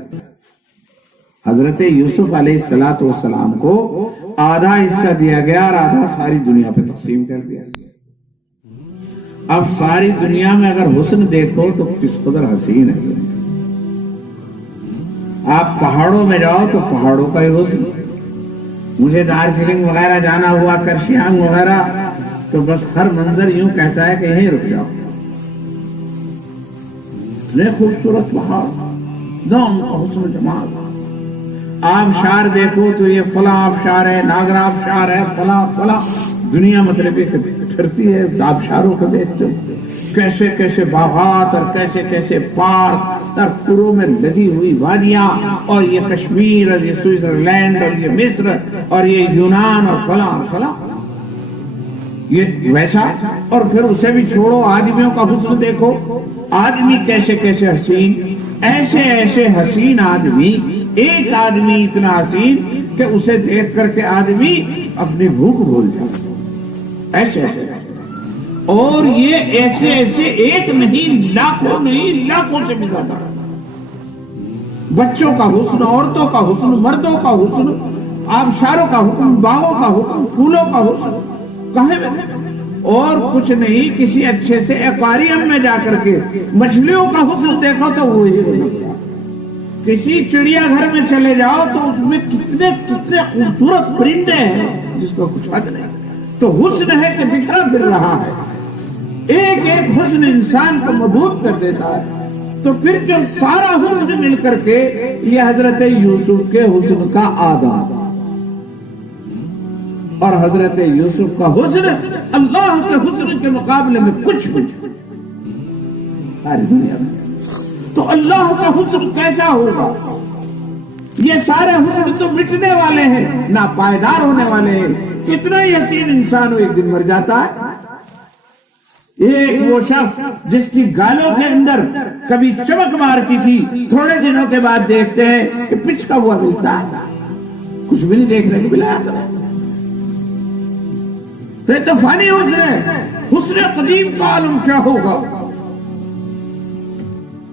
حضرت یوسف علیہ السلام کو آدھا حصہ دیا گیا اور آدھا ساری دنیا پہ تقسیم کر دیا گیا۔ اب ساری دنیا میں اگر حسن دیکھو تو کس قدر حسین ہے۔ آپ پہاڑوں میں جاؤ تو پہاڑوں کا ہی حسن، مجھے دارجلنگ وغیرہ جانا ہوا، کرشیانگ وغیرہ، تو بس ہر منظر یوں کہتا ہے کہ یہیں رک جاؤ، اتنے خوبصورت پہاڑ، دم کا حسن و جمال۔ آبشار دیکھو تو یہ فلاں آبشار ہے، ناگرا آبشار ہے، فلاں دنیا مطلب پھرتی ہے آبشاروں کو دیکھتے ہو، کیسے کیسے باغات اور کیسے کیسے پارک اور پوروں میں لدی ہوئی وادیاں، اور یہ کشمیر اور یہ سوئٹزرلینڈ اور یہ مصر اور یہ یونان اور فلاں یہ ویسا۔ اور پھر اسے بھی چھوڑو، آدمیوں کا حسن دیکھو، آدمی کیسے کیسے حسین، ایسے ایسے حسین آدمی، ایک آدمی اتنا حسین کہ اسے دیکھ کر کے آدمی اپنی بھوک بھول جائے. ایسے ایسے اور یہ ایسے ایسے ایک نہیں، لاکھوں نہیں، لاکھوں سے بھی زیادہ. بچوں کا حسن، عورتوں کا حسن، مردوں کا حسن، آبشاروں کا حسن، باغوں کا حسن، پھولوں کا حسن کہیں میں. اور کچھ نہیں، کسی اچھے سے ایکواریم میں جا کر کے مچھلیوں کا حسن دیکھو تو وہی لگتا. کسی چڑیا گھر میں چلے جاؤ تو اس میں کتنے کتنے خوبصورت پرندے ہیں جس کو کچھ حد نہیں. تو حسن ہے کہ بکھرا پھر رہا ہے. ایک ایک حسن انسان کو مبہوت کر دیتا ہے. تو پھر جو سارا حسن مل کر کے یہ حضرت یوسف کے حسن کا آداب، اور حضرت یوسف کا حسن اللہ کے حسن کے مقابلے میں کچھ بھی ساری دنیا میں. تو اللہ کا حسن کیسا ہوگا؟ یہ سارے حسن تو مٹنے والے ہیں، نہ پائیدار ہونے والے ہیں. کتنا ہی حسین انسان ہو ایک دن مر جاتا ہے. ایک وہ شخص جس کی گالوں کے اندر کبھی چمک مارتی تھی، تھوڑے دنوں کے بعد دیکھتے ہیں کہ پچ کا ہوا ملتا ہے، کچھ بھی نہیں دیکھنے کو ملا. تو یہ تو فانی حسن ہے. حسن قدیم کا عالم کیا ہوگا؟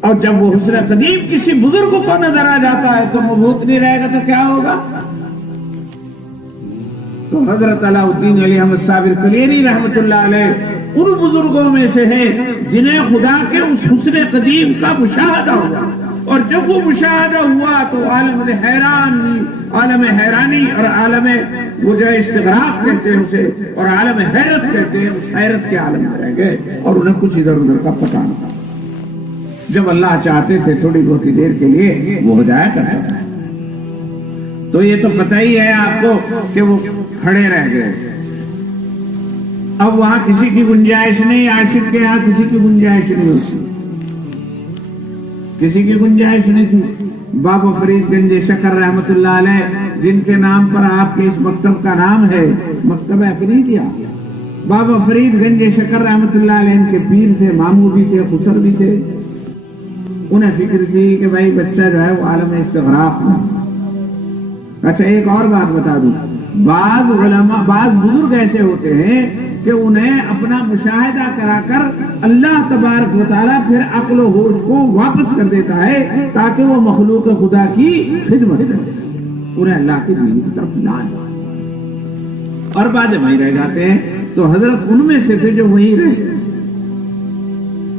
اور جب وہ حسن قدیم کسی بزرگ کو نظر آ جاتا ہے تو مبہوت نہیں رہے گا تو کیا ہوگا؟ تو حضرت علاء الدین علی احمد صابر کلیری رحمت اللہ علیہ ان بزرگوں میں سے ہیں جنہیں خدا کے اس حسن قدیم کا مشاہدہ ہوا. اور جب وہ مشاہدہ ہوا تو عالم حیرانی اور عالم وہ جو استغراق کہتے ہیں اسے، اور عالم حیرت کہتے ہیں، اس حیرت کے عالم میں رہ گئے اور انہیں کچھ ادھر ادھر کا پتہ نہ تھا. جب اللہ چاہتے تھے تھوڑی بہت دیر کے لیے وہ ہو جایا کرتا تھا. تو یہ تو پتہ ہی ہے آپ کو کہ وہ کھڑے رہ گئے. اب وہاں کسی کی گنجائش نہیں، عاشق کے یہاں کسی کی گنجائش نہیں ہوتی، کسی کی گنجائش نہیں تھی. بابا فرید گنج شکر رحمت اللہ علیہ جن کے نام پر آپ کے اس مکتب کا نام ہے، مکتبہ فریدیہ، بابا فرید گنج شکر رحمت اللہ علیہ ان کے پیر تھے، ماموں بھی تھے، خسر بھی تھے. انہیں فکر تھی کہ بھائی بچہ جو ہے وہ عالم استغراق میں. اچھا ایک اور بات بتا دوں، بعض علماء، بعض بزرگ ایسے ہوتے ہیں کہ انہیں اپنا مشاہدہ کرا کر اللہ تبارک و تعالیٰ پھر عقل و ہوش کو واپس کر دیتا ہے تاکہ وہ مخلوق خدا کی خدمت کرے، انہیں اللہ کے دین کی طرف لائے، اور بعد میں رہ جاتے ہیں. تو حضرت ان میں سے تھے جو وہی رہے.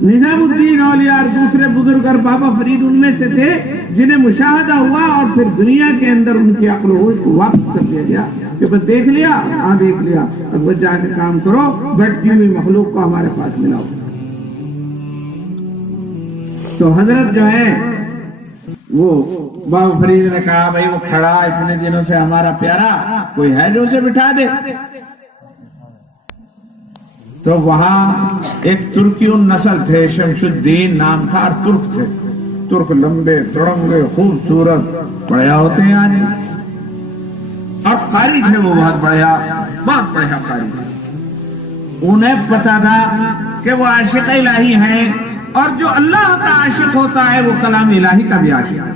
نظام الدین اولیاء اور دوسرے بزرگ اور بابا فرید ان میں سے تھے جنہیں مشاہدہ ہوا اور پھر دنیا کے اندر ان کی عقل و ہوش کو واپس کر دیا گیا کہ بس دیکھ لیا، ہاں دیکھ لیا، اب بس جا کے کام کرو، بھٹکی ہوئی مخلوق کو ہمارے پاس ملاؤ. تو حضرت جو ہے وہ بابا فرید نے کہا بھائی وہ کھڑا اتنے دنوں سے ہمارا پیارا، کوئی ہے جو اسے بٹھا دے. تو وہاں ایک ترکی نسل تھے، شمس الدین نام تھا، اور ترک تھے. ترک لمبے تڑنگے خوبصورت بڑھیا ہوتے ہیں آج، اور قاری تھے وہ بہت بڑھیا قاری تھے. انہیں پتا تھا کہ وہ عاشق الہی ہیں، اور جو اللہ کا عاشق ہوتا ہے وہ کلام الہی کا بھی عاشق ہے.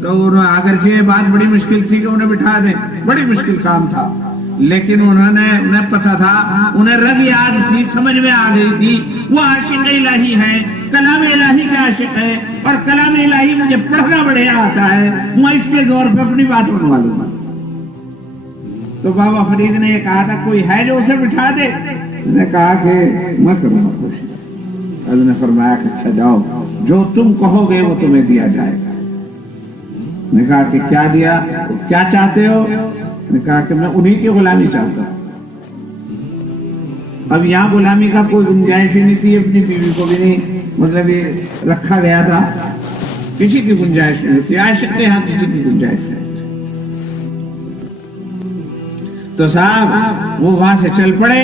تو انہیں اگرچہ بات بڑی مشکل تھی کہ انہیں بٹھا دیں، بڑی مشکل کام تھا، لیکن انہیں پتا تھا، انہیں رگ یاد تھی، سمجھ میں آ گئی تھی وہ عاشق الہی ہیں، کلام الہی کے عاشق ہیں، اور کلام الہی مجھے پڑھنا بڑھیا آتا ہے، میں اس کے زور پہ اپنی بات بنوا لوں گا. تو بابا فرید نے یہ کہا تھا کوئی ہے جو اسے بٹھا دے؟ اس نے کہا کہ میں کروں گا کوشش. حضرت نے فرمایا کہ اچھا جاؤ، جو تم کہو گے وہ تمہیں دیا جائے گا. نے کہا کہ کیا دیا، کیا چاہتے ہو؟ نے کہا کہ میں انہی کی غلامی چاہتا ہوں. اب یہاں غلامی کا کوئی گنجائش ہی نہیں تھی، اپنی بیوی کو بھی نہیں مطلب یہ رکھا گیا تھا، کسی کی گنجائش نہیں تھی، عاشق کے یہاں کسی کی گنجائش نہیں تھی. تو صاحب وہ وہاں سے چل پڑے.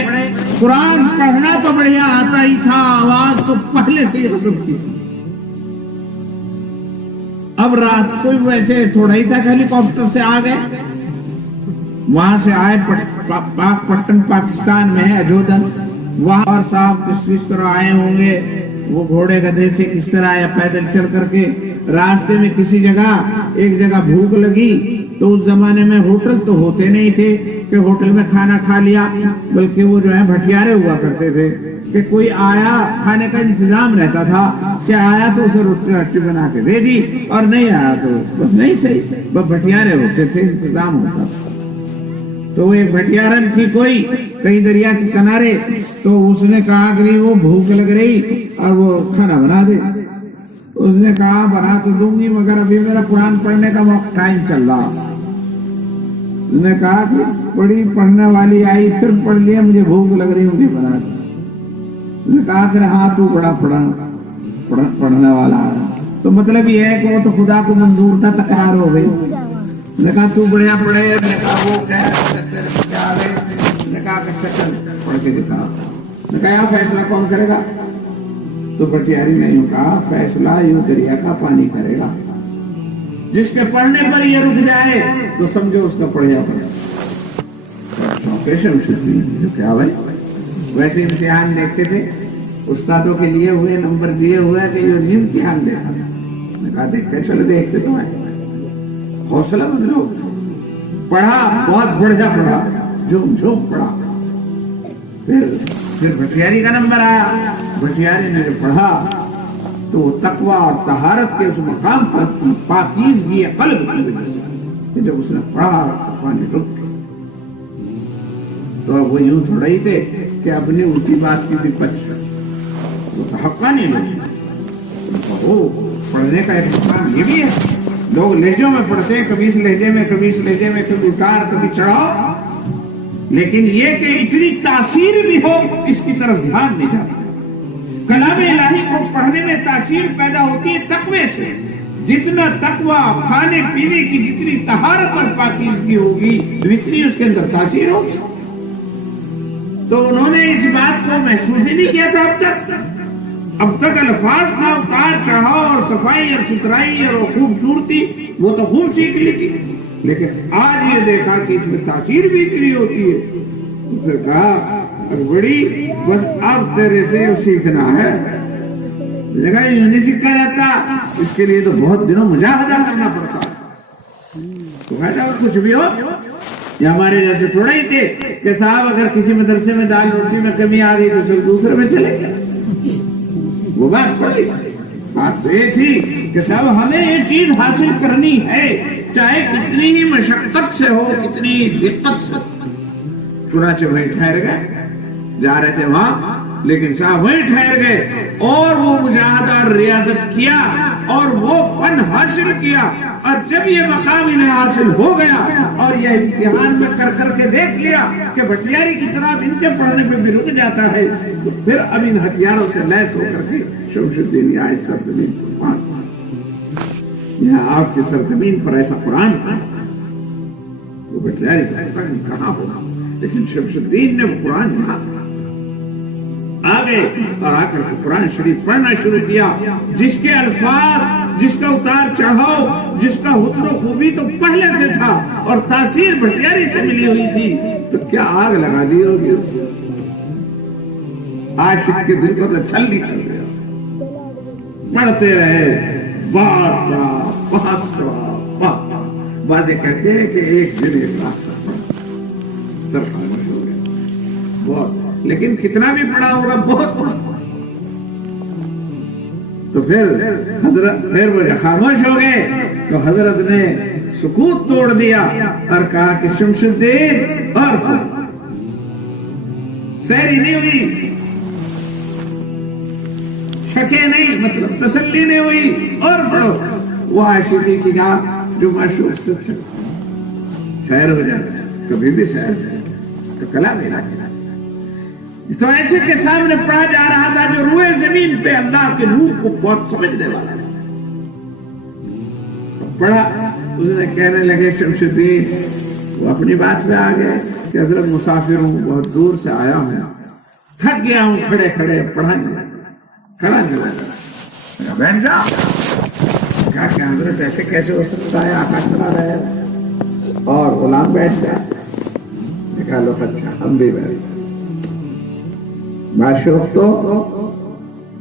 قرآن پڑھنا تو بڑھیا آتا ہی تھا، آواز تو پہلے سے ہی غضب کی تھی. اب رات کو ویسے تھوڑا ہی تھا کہ ہیلی کاپٹر سے آ گئے، وہاں سے آئے پاک پٹن پاکستان میں ہے اجودن، وہاں اور صاحب کس طرح آئے ہوں گے، وہ گھوڑے گدھے سے کس طرح یا پیدل چل کر کے. راستے میں کسی جگہ ایک جگہ بھوک لگی تو اس زمانے میں ہوٹل تو ہوتے نہیں تھے کہ ہوٹل میں کھانا کھا لیا، بلکہ وہ جو ہے بھٹیارے ہوا کرتے تھے کہ کوئی آیا کھانے کا انتظام رہتا تھا کہ آیا تو اسے روٹی رٹی بنا کے دے دی اور نہیں آیا تو بس نہیں صحیح، بس بھٹیارے ہوتے تھے، انتظام ہوتا تھا۔ تو وہ ایک بھٹیارن تھی کوئی کہیں دریا کے کنارے، تو اس نے کہا کہ وہ بھوک لگ رہی اور وہ کھانا بنا دے۔ اس نے کہا بنا تو دوں گی مگر ابھی میرا قرآن پڑھنے کا ٹائم چل رہا۔ اس نے کہا کہ بڑی پڑھنے والی آئی پھر پڑھ لیا، مجھے بھوک لگ رہی مجھے بنا دے۔ اس نے کہا کہ ہاں تو بڑا پڑھنے والا ہے، تو مطلب یہ ہے کہ وہ تو خدا کو منظور تھا، تکرار ہو گئی۔ نے کہا تو بڑھیا پڑھے، نے کہا وہ کیا ہے، نے کہا کہ چل پڑھ کے دکھا۔ نے کہا یہاں فیصلہ کون کرے گا؟ تو بھٹیاری نے یوں کہا فیصلہ یوں دریا کا پانی کرے گا، جس کے پڑھنے پر یہ رک جائے تو سمجھو اس کا پڑھیا پڑھا۔ شمس الدین کیا بھائی ویسے امتحان دیکھتے تھے، استادوں کے لیے ہوئے نمبر دیے ہوئے کہ یہ نہیں امتحان دیکھا۔ نے کہا دیکھتے چلے دیکھتے تو آئے، حوصلہ مند لوگ، پڑھا بہت بڑھیا پڑھا، جھوم جھوم پڑھا۔ پھر بھٹیاری کا نمبر آیا، بھٹیاری نے جو پڑھا تو وہ تقویٰ اور طہارت کے اس مقام پر تھی، پاکیزگی قلب کی وجہ سے، جب اس نے پڑھا تو پانی رک گیا۔ تو اب وہ یوں تھوڑا ہی تھے کہ اپنی الٹی بات کی بھی پچ، وہ تو حقانی لوگ، وہ پڑھنے کا ایک مقام یہ بھی ہے۔ لوگ لہجوں میں پڑھتے ہیں، کبھی اس لہجے میں کبھی اس لہجے میں، کبھی اتار کبھی چڑھاؤ، لیکن یہ کہ اتنی تاثیر بھی ہو اس کی طرف دھیان نہیں جاتا۔ کلام الہی کو پڑھنے میں تاثیر پیدا ہوتی ہے تقوی سے، جتنا تقوی کھانے پینے کی جتنی طہارت اور پاکیزگی ہوگی اتنی اس کے اندر تاثیر ہوگی۔ تو انہوں نے اس بات کو محسوس ہی نہیں کیا تھا اب تک الفاظ کا اتار چڑھاؤ اور صفائی اور ستھرائی اور خوبصورتی وہ تو خوب سیکھ لی تھی، لیکن آج یہ دیکھا کہ اس میں تاثیر بھی اتنی ہوتی ہے، تو پھر کہا بڑی بس اب تیرے سے سیکھنا ہے۔ لگا یوں نہیں سیکھا جاتا، اس کے لیے تو بہت دنوں مجاہدہ کرنا پڑتا۔ تو کہا کچھ بھی ہو، یہ ہمارے جیسے تھوڑا ہی تھے کہ صاحب اگر کسی مدرسے میں دال روٹی میں کمی آ گئی تو چل دوسرے میں چلے گئے، وہ بات تھوڑی۔ بات تو یہ تھی کہ صاحب ہمیں یہ چیز حاصل کرنی ہے، چاہے کتنی ہی مشقت سے ہو، کتنی دقت سے۔ چنانچہ وہیں ٹھہر گئے، جا رہے تھے وہاں، لیکن صاحب وہیں ٹھہر گئے اور وہ مجاہدہ اور ریاضت کیا اور وہ فن حاصل کیا، اور جب یہ مقام انہیں حاصل ہو گیا اور یہ امتحان میں کر کر کے دیکھ لیا کہ بھٹیاری کی طرح ان کے پڑھنے پہ بھی رک جاتا ہے، تو پھر اب ان ہتھیاروں سے لیس ہو کر کے شمس الدین آئے سرزمین پر، یہاں آپ کی سرزمین پر ایسا قرآن پڑھا۔ وہ بھٹیاری تو پتہ نہیں کہاں ہوگا، لیکن شمس الدین نے وہ قرآن یہاں آگے اور آ کر قرآن شریف پڑھنا شروع کیا، جس کے الفاظ، جس کا اتار چڑھاؤ، جس کا حسن و خوبی تو پہلے سے تھا اور تاثیر بھٹیاری سے ملی ہوئی تھی، تو کیا آگ لگا دی ہوگی اس سے؟ عاشق کے دل کو تو چھل نکل گیا، پڑھتے رہے، بہت پڑھا بہت پڑھا بہت پڑھا۔ بعض کہتے ہیں کہ ایک دن ایک رات تک پڑھا، تب خاموش ہو گیا بہت، لیکن کتنا بھی پڑھا ہوگا بہت پڑھا۔ تو پھر حضرت وہ خاموش ہو گئے تو حضرت نے سکوت توڑ دیا اور کہا کہ شمس الدین اور پڑھو، سیری نہیں ہوئی، شکے نہیں، مطلب تسلی نہیں ہوئی، اور پڑھو۔ وہ عاشقی کی گاہ جو معشوق سے سیر ہو جاتا، کبھی بھی سیر ہو جاتا تو کلام الہی تو ایسے کے سامنے پڑھا جا رہا تھا جو روئے زمین پہ اللہ کے نور کو بہت سمجھنے والا تھا۔ پڑھا، اس نے کہنے لگے شمس الدین، وہ اپنی بات میں آ گئے کہ حضرت مسافر ہوں، بہت دور سے آیا ہوں، تھک گیا ہوں کھڑے کھڑے، پڑھا نہیں کھڑا نہیں لگا، بیٹھ جاؤ۔ کہا کہ حضرت ایسے کیسے ہو سکتا ہے، آقا کھڑا رہے اور غلام بیٹھ جائے؟ کہا لو اچھا ہم بھی بیٹھ۔ معشوق تو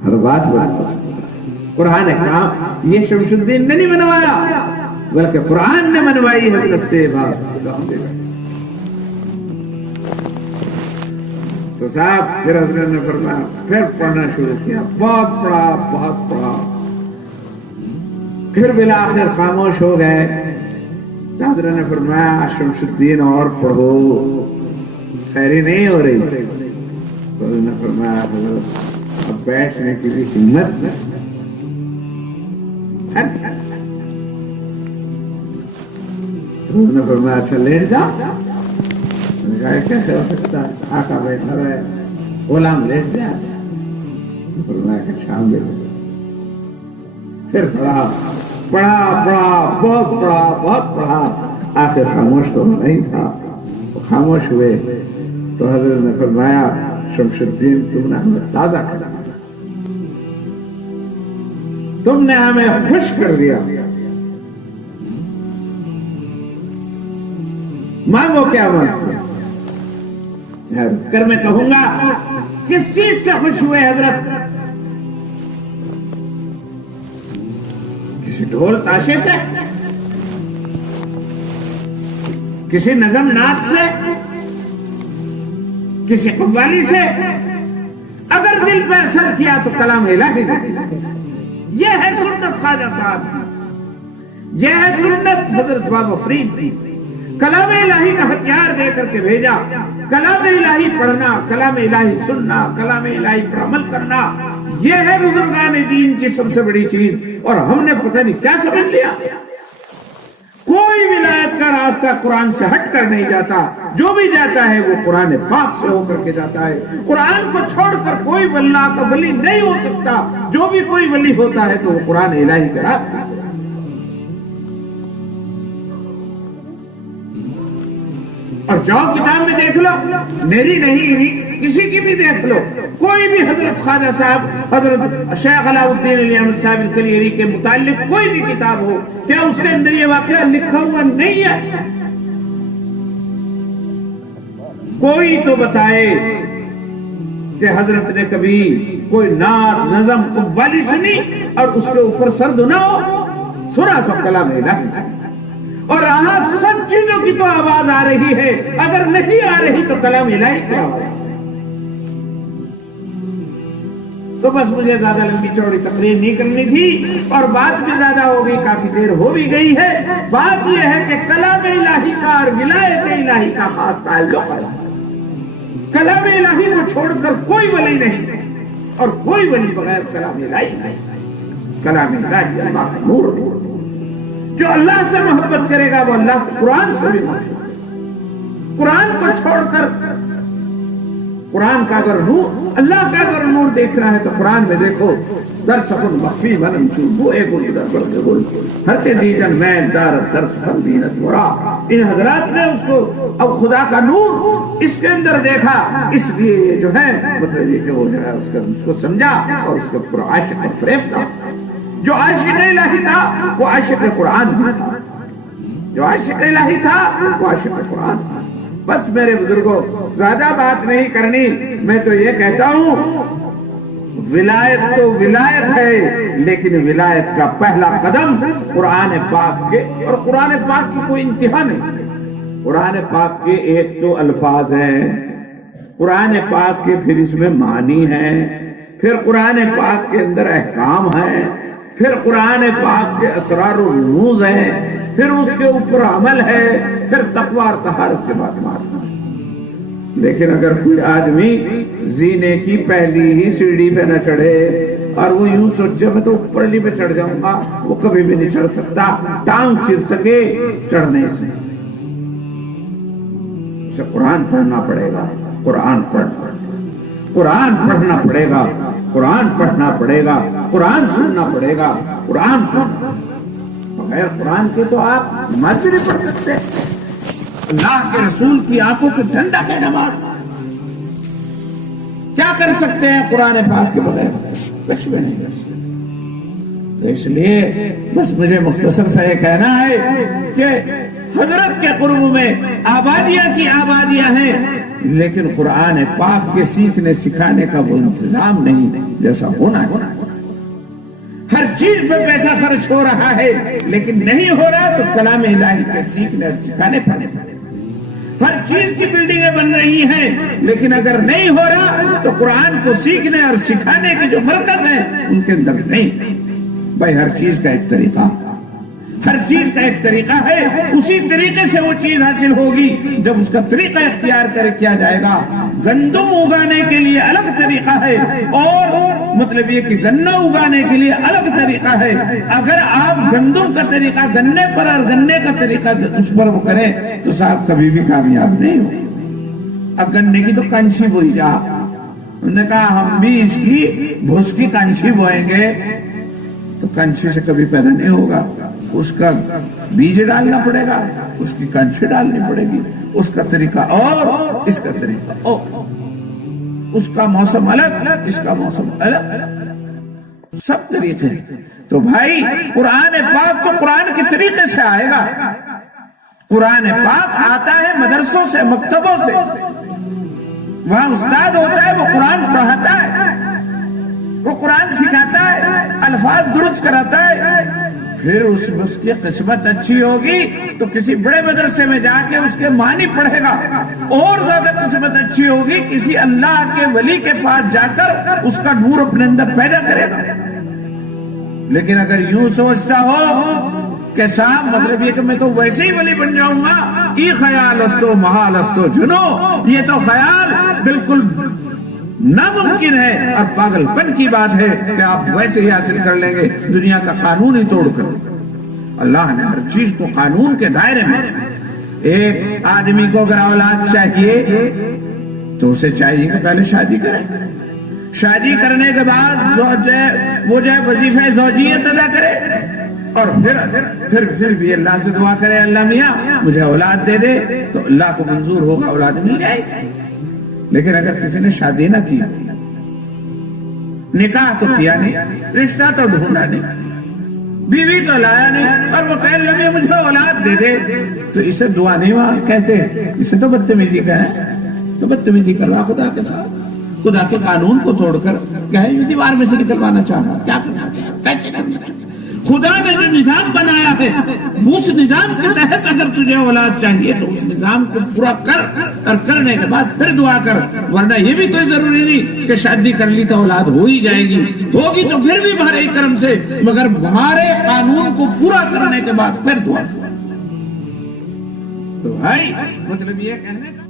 ہر بات بنتا، قرآن نے کہا یہ شمس الدین نے نہیں بنوایا، بلکہ قرآن نے منوائی حضرت سے بات. تو صاحب پھر حضرت نے فرمایا، پھر پڑھنا شروع کیا، بہت پڑھا، پھر بالآخر خاموش ہو گئے. حضرت نے فرمایا شمس الدین اور پڑھو، خیری نہیں ہو رہی. حضرت نے فرمایا حضرت اب بیٹھنے کی بھی ہمت نہیں. حضرت نے فرمایا اچھا لیٹ جاؤ. میں نے کہا کیسے ہو سکتا ہے، آقا بیٹھا رہے غلام لیٹ جائے. فرمایا کہ اچھا پھر پڑھا، بہت پڑھا. آخر خاموش تو نہیں تھا. وہ خاموش ہوئے تو حضرت نے فرمایا شمس الدین تم نے ہمیں تازہ کر دیا، تم نے ہمیں خوش کر دیا. مانگو کیا مانگتے کر میں کہوں گا کس چیز سے خوش ہوئے حضرت؟ کسی ڈھول تاشے سے، کسی نظم نعت سے، کسی قوالی سے؟ اگر دل پہ اثر کیا تو کلام الہی. یہ ہے سنت خواجہ صاحب کی، یہ ہے سنت حضرت بابا فرید کی. کلام الہی کا ہتھیار دے کر کے بھیجا. کلام الہی پڑھنا، کلام الہی سننا، کلام الہی پر عمل کرنا، یہ ہے بزرگان دین کی سب سے بڑی چیز. اور ہم نے پتہ نہیں کیا سمجھ لیا. کوئی ولایت کا راستہ قرآن سے ہٹ کر نہیں جاتا. جو بھی جاتا ہے وہ قرآن پاک سے ہو کر کے جاتا ہے. قرآن کو چھوڑ کر کوئی اللہ کا ولی نہیں ہو سکتا. جو بھی کوئی ولی ہوتا ہے تو وہ قرآن الہی کا راستہ. اور جاؤ کتاب میں دیکھ لو، میری نہیں کسی کی بھی دیکھ لو، کوئی بھی حضرت خواجہ صاحب، حضرت شیخ علاؤالدین علی احمد صاحب الکلیری کے متعلق کوئی بھی کتاب ہو، کیا اس کے اندر یہ واقعہ لکھا ہوا نہیں ہے؟ کوئی تو بتائے کہ حضرت نے کبھی کوئی نعت، نظم، قوالی سنی اور اس کے اوپر سر دھنا ہو؟ سنا تو کلام الہی سے. اور یہاں سب چیزوں کی تو آواز آ رہی ہے، اگر نہیں آ رہی تو کلام الہی کیا ہو؟ تو بس مجھے زیادہ لمبی چوڑی تقریر نہیں کرنی تھی، اور بات بھی زیادہ ہو گئی، کافی دیر ہو بھی گئی ہے. بات یہ ہے کہ کلام الہی کا اور ولایت الہی کا خاص تعلق ہے. کلام الہی کو چھوڑ کر کوئی ولی نہیں، اور کوئی ولی بغیر کلام الہی نہیں. کلام الہی اللہ کا نور ہے. جو اللہ سے محبت کرے گا وہ اللہ کے قرآن سے بھی محبت کرے گا. قرآن کو چھوڑ کر، قرآن کا اگر نور، اللہ کا اگر نور دیکھنا ہے تو قرآن میں دیکھو، درسخن مخفی ونم چوبو اے گل در بلد گل ہر چے دیجن میں دارت درس ہر بینت مرا. ان حضرات نے اس کو اب خدا کا نور اس کے اندر دیکھا، اس لیے جو ہے مطلب یہ کہ وہ جو ہے اس کو سمجھا اور اس کے پر عاشق اور فریب تھا. جو عاشق الہی تھا وہ عاشق قرآن بھی تھا، جو عاشق الہی تھا وہ عاشق قرآن. بس میرے بزرگوں زیادہ بات نہیں کرنی، میں تو یہ کہتا ہوں ولایت تو ولایت ہے، لیکن ولایت کا پہلا قدم قرآن پاک کے، اور قرآن پاک کی کوئی انتہا نہیں. قرآن پاک کے ایک تو الفاظ ہیں، قرآن پاک کے پھر اس میں معنی ہیں، پھر قرآن پاک کے اندر احکام ہیں، پھر قرآن پاک کے اسرار و رموز ہیں، پھر اس کے اوپر عمل ہے، پھر تقوی اور طہارت کے بعد ماننا. لیکن اگر کوئی آدمی زینے کی پہلی ہی سیڑھی پہ نہ چڑھے اور وہ یوں سوچے میں تو اوپرلی پہ چڑھ جاؤں گا، وہ کبھی بھی نہیں چڑھ سکتا. ٹانگ چر سکے چڑھنے سے. اسے قرآن پڑھنا پڑے گا، قرآن پڑھنا پڑے گا، قرآن پڑھنا پڑے گا، قرآن سننا پڑے گا، قرآن پڑھنا. بغیر قرآن کے تو آپ نماز بھی نہیں پڑھ سکتے. اللہ کے رسول کی آنکھوں پہ ڈنڈا ہے نماز. کیا کر سکتے ہیں قرآن پاک کے بغیر؟ کچھ بھی نہیں کر سکتے. تو اس لیے بس مجھے مختصر سا یہ کہنا ہے کہ حضرت کے قرب میں آبادیاں کی آبادیاں ہیں، لیکن قرآن پاک کے سیکھنے سکھانے کا وہ انتظام نہیں جیسا ہونا چاہیے. ہر چیز پہ پیسہ خرچ ہو رہا ہے لیکن نہیں ہو رہا تو کلام الہی کے سیکھنے اور سکھانے پر. ہر چیز کی بلڈنگیں بن رہی ہیں لیکن اگر نہیں ہو رہا تو قرآن کو سیکھنے اور سکھانے کے جو مرکز ہیں ان کے اندر نہیں. بھائی ہر چیز کا ایک طریقہ، ہر چیز کا ایک طریقہ ہے. اسی طریقے سے وہ چیز حاصل ہوگی جب اس کا طریقہ اختیار کیا جائے گا. گندم اگانے کے لیے الگ طریقہ ہے اور مطلب یہ کہ گنا اگانے کے لیے الگ طریقہ ہے. اگر آپ گندم کا طریقہ گنے پر اور گنے کا طریقہ اس پر وہ کریں تو صاحب کبھی بھی کامیاب نہیں ہو. اب گنے کی تو کنچھی بوئی جا، انہوں نے کہا ہم بھی اس کی بھوس کی کنچھی بوئیں گے تو کنچھی سے کبھی پیدا نہیں ہوگا. اس کا بیج ڈالنا پڑے گا، اس کی کنچھی ڈالنی پڑے گی. اس کا طریقہ اور اس کا طریقہ اور، اس کا موسم الگ اس کا موسم الگ، سب طریقے. تو بھائی قرآن پاک تو قرآن کے طریقے سے آئے گا. قرآن پاک آتا ہے مدرسوں سے، مکتبوں سے، وہاں استاد ہوتا ہے، وہ قرآن پڑھاتا ہے، وہ قرآن سکھاتا ہے، الفاظ درست کراتا ہے. پھر اس کی قسمت اچھی ہوگی تو کسی بڑے مدرسے میں جا کے اس کے معنی پڑھے گا. اور زیادہ قسمت اچھی ہوگی کسی اللہ کے ولی کے پاس جا کر اس کا نور اپنے اندر پیدا کرے گا. لیکن اگر یوں سوچتا ہو کہ صاحب مطلب یہ کہ میں تو ویسے ہی ولی بن جاؤں گا، ای خیال استو محال استو جنو، یہ تو خیال بالکل ناممکن ہے اور پاگل پن کی بات ہے کہ آپ ویسے ہی حاصل کر لیں گے دنیا کا قانون ہی توڑ کر. اللہ نے ہر چیز کو قانون کے دائرے میں. ایک آدمی کو اگر اولاد چاہیے تو اسے چاہیے کہ پہلے شادی کرے. شادی کرنے کے بعد وہ جو ہے وظیفہ زوجیت ادا کرے اور پھر بھی اللہ سے دعا کرے اللہ میاں مجھے اولاد دے دے تو اللہ کو منظور ہوگا، اولاد مل جائے گی. لیکن اگر کسی نے شادی نہ کی، نکاح تو کیا نہیں، رشتہ تو ڈھونڈا نہیں، بیوی تو لایا نہیں اور وہ کہے اللہ میاں مجھے اولاد دے دے تو اسے دعا نہیں کہتے، اسے تو بدتمیزی کا ہے. تو بدتمیزی کروا خدا کے ساتھ، خدا کے قانون کو توڑ کر کیا ہے دیوار میں سے نکلوانا چاہنا، کیا کرنا، کیسے کرنا چاہنا. خدا نے جو نظام بنایا ہے اس نظام کے تحت اگر تجھے اولاد چاہیے تو اس نظام کو پورا کر اور کرنے کے بعد پھر دعا کر. ورنہ یہ بھی کوئی ضروری نہیں کہ شادی کر لی تو اولاد ہو ہی جائے گی، ہوگی تو پھر بھی ہمارے کرم سے، مگر ہمارے قانون کو پورا کرنے کے بعد پھر دعا. تو بھائی مطلب یہ کہنے کا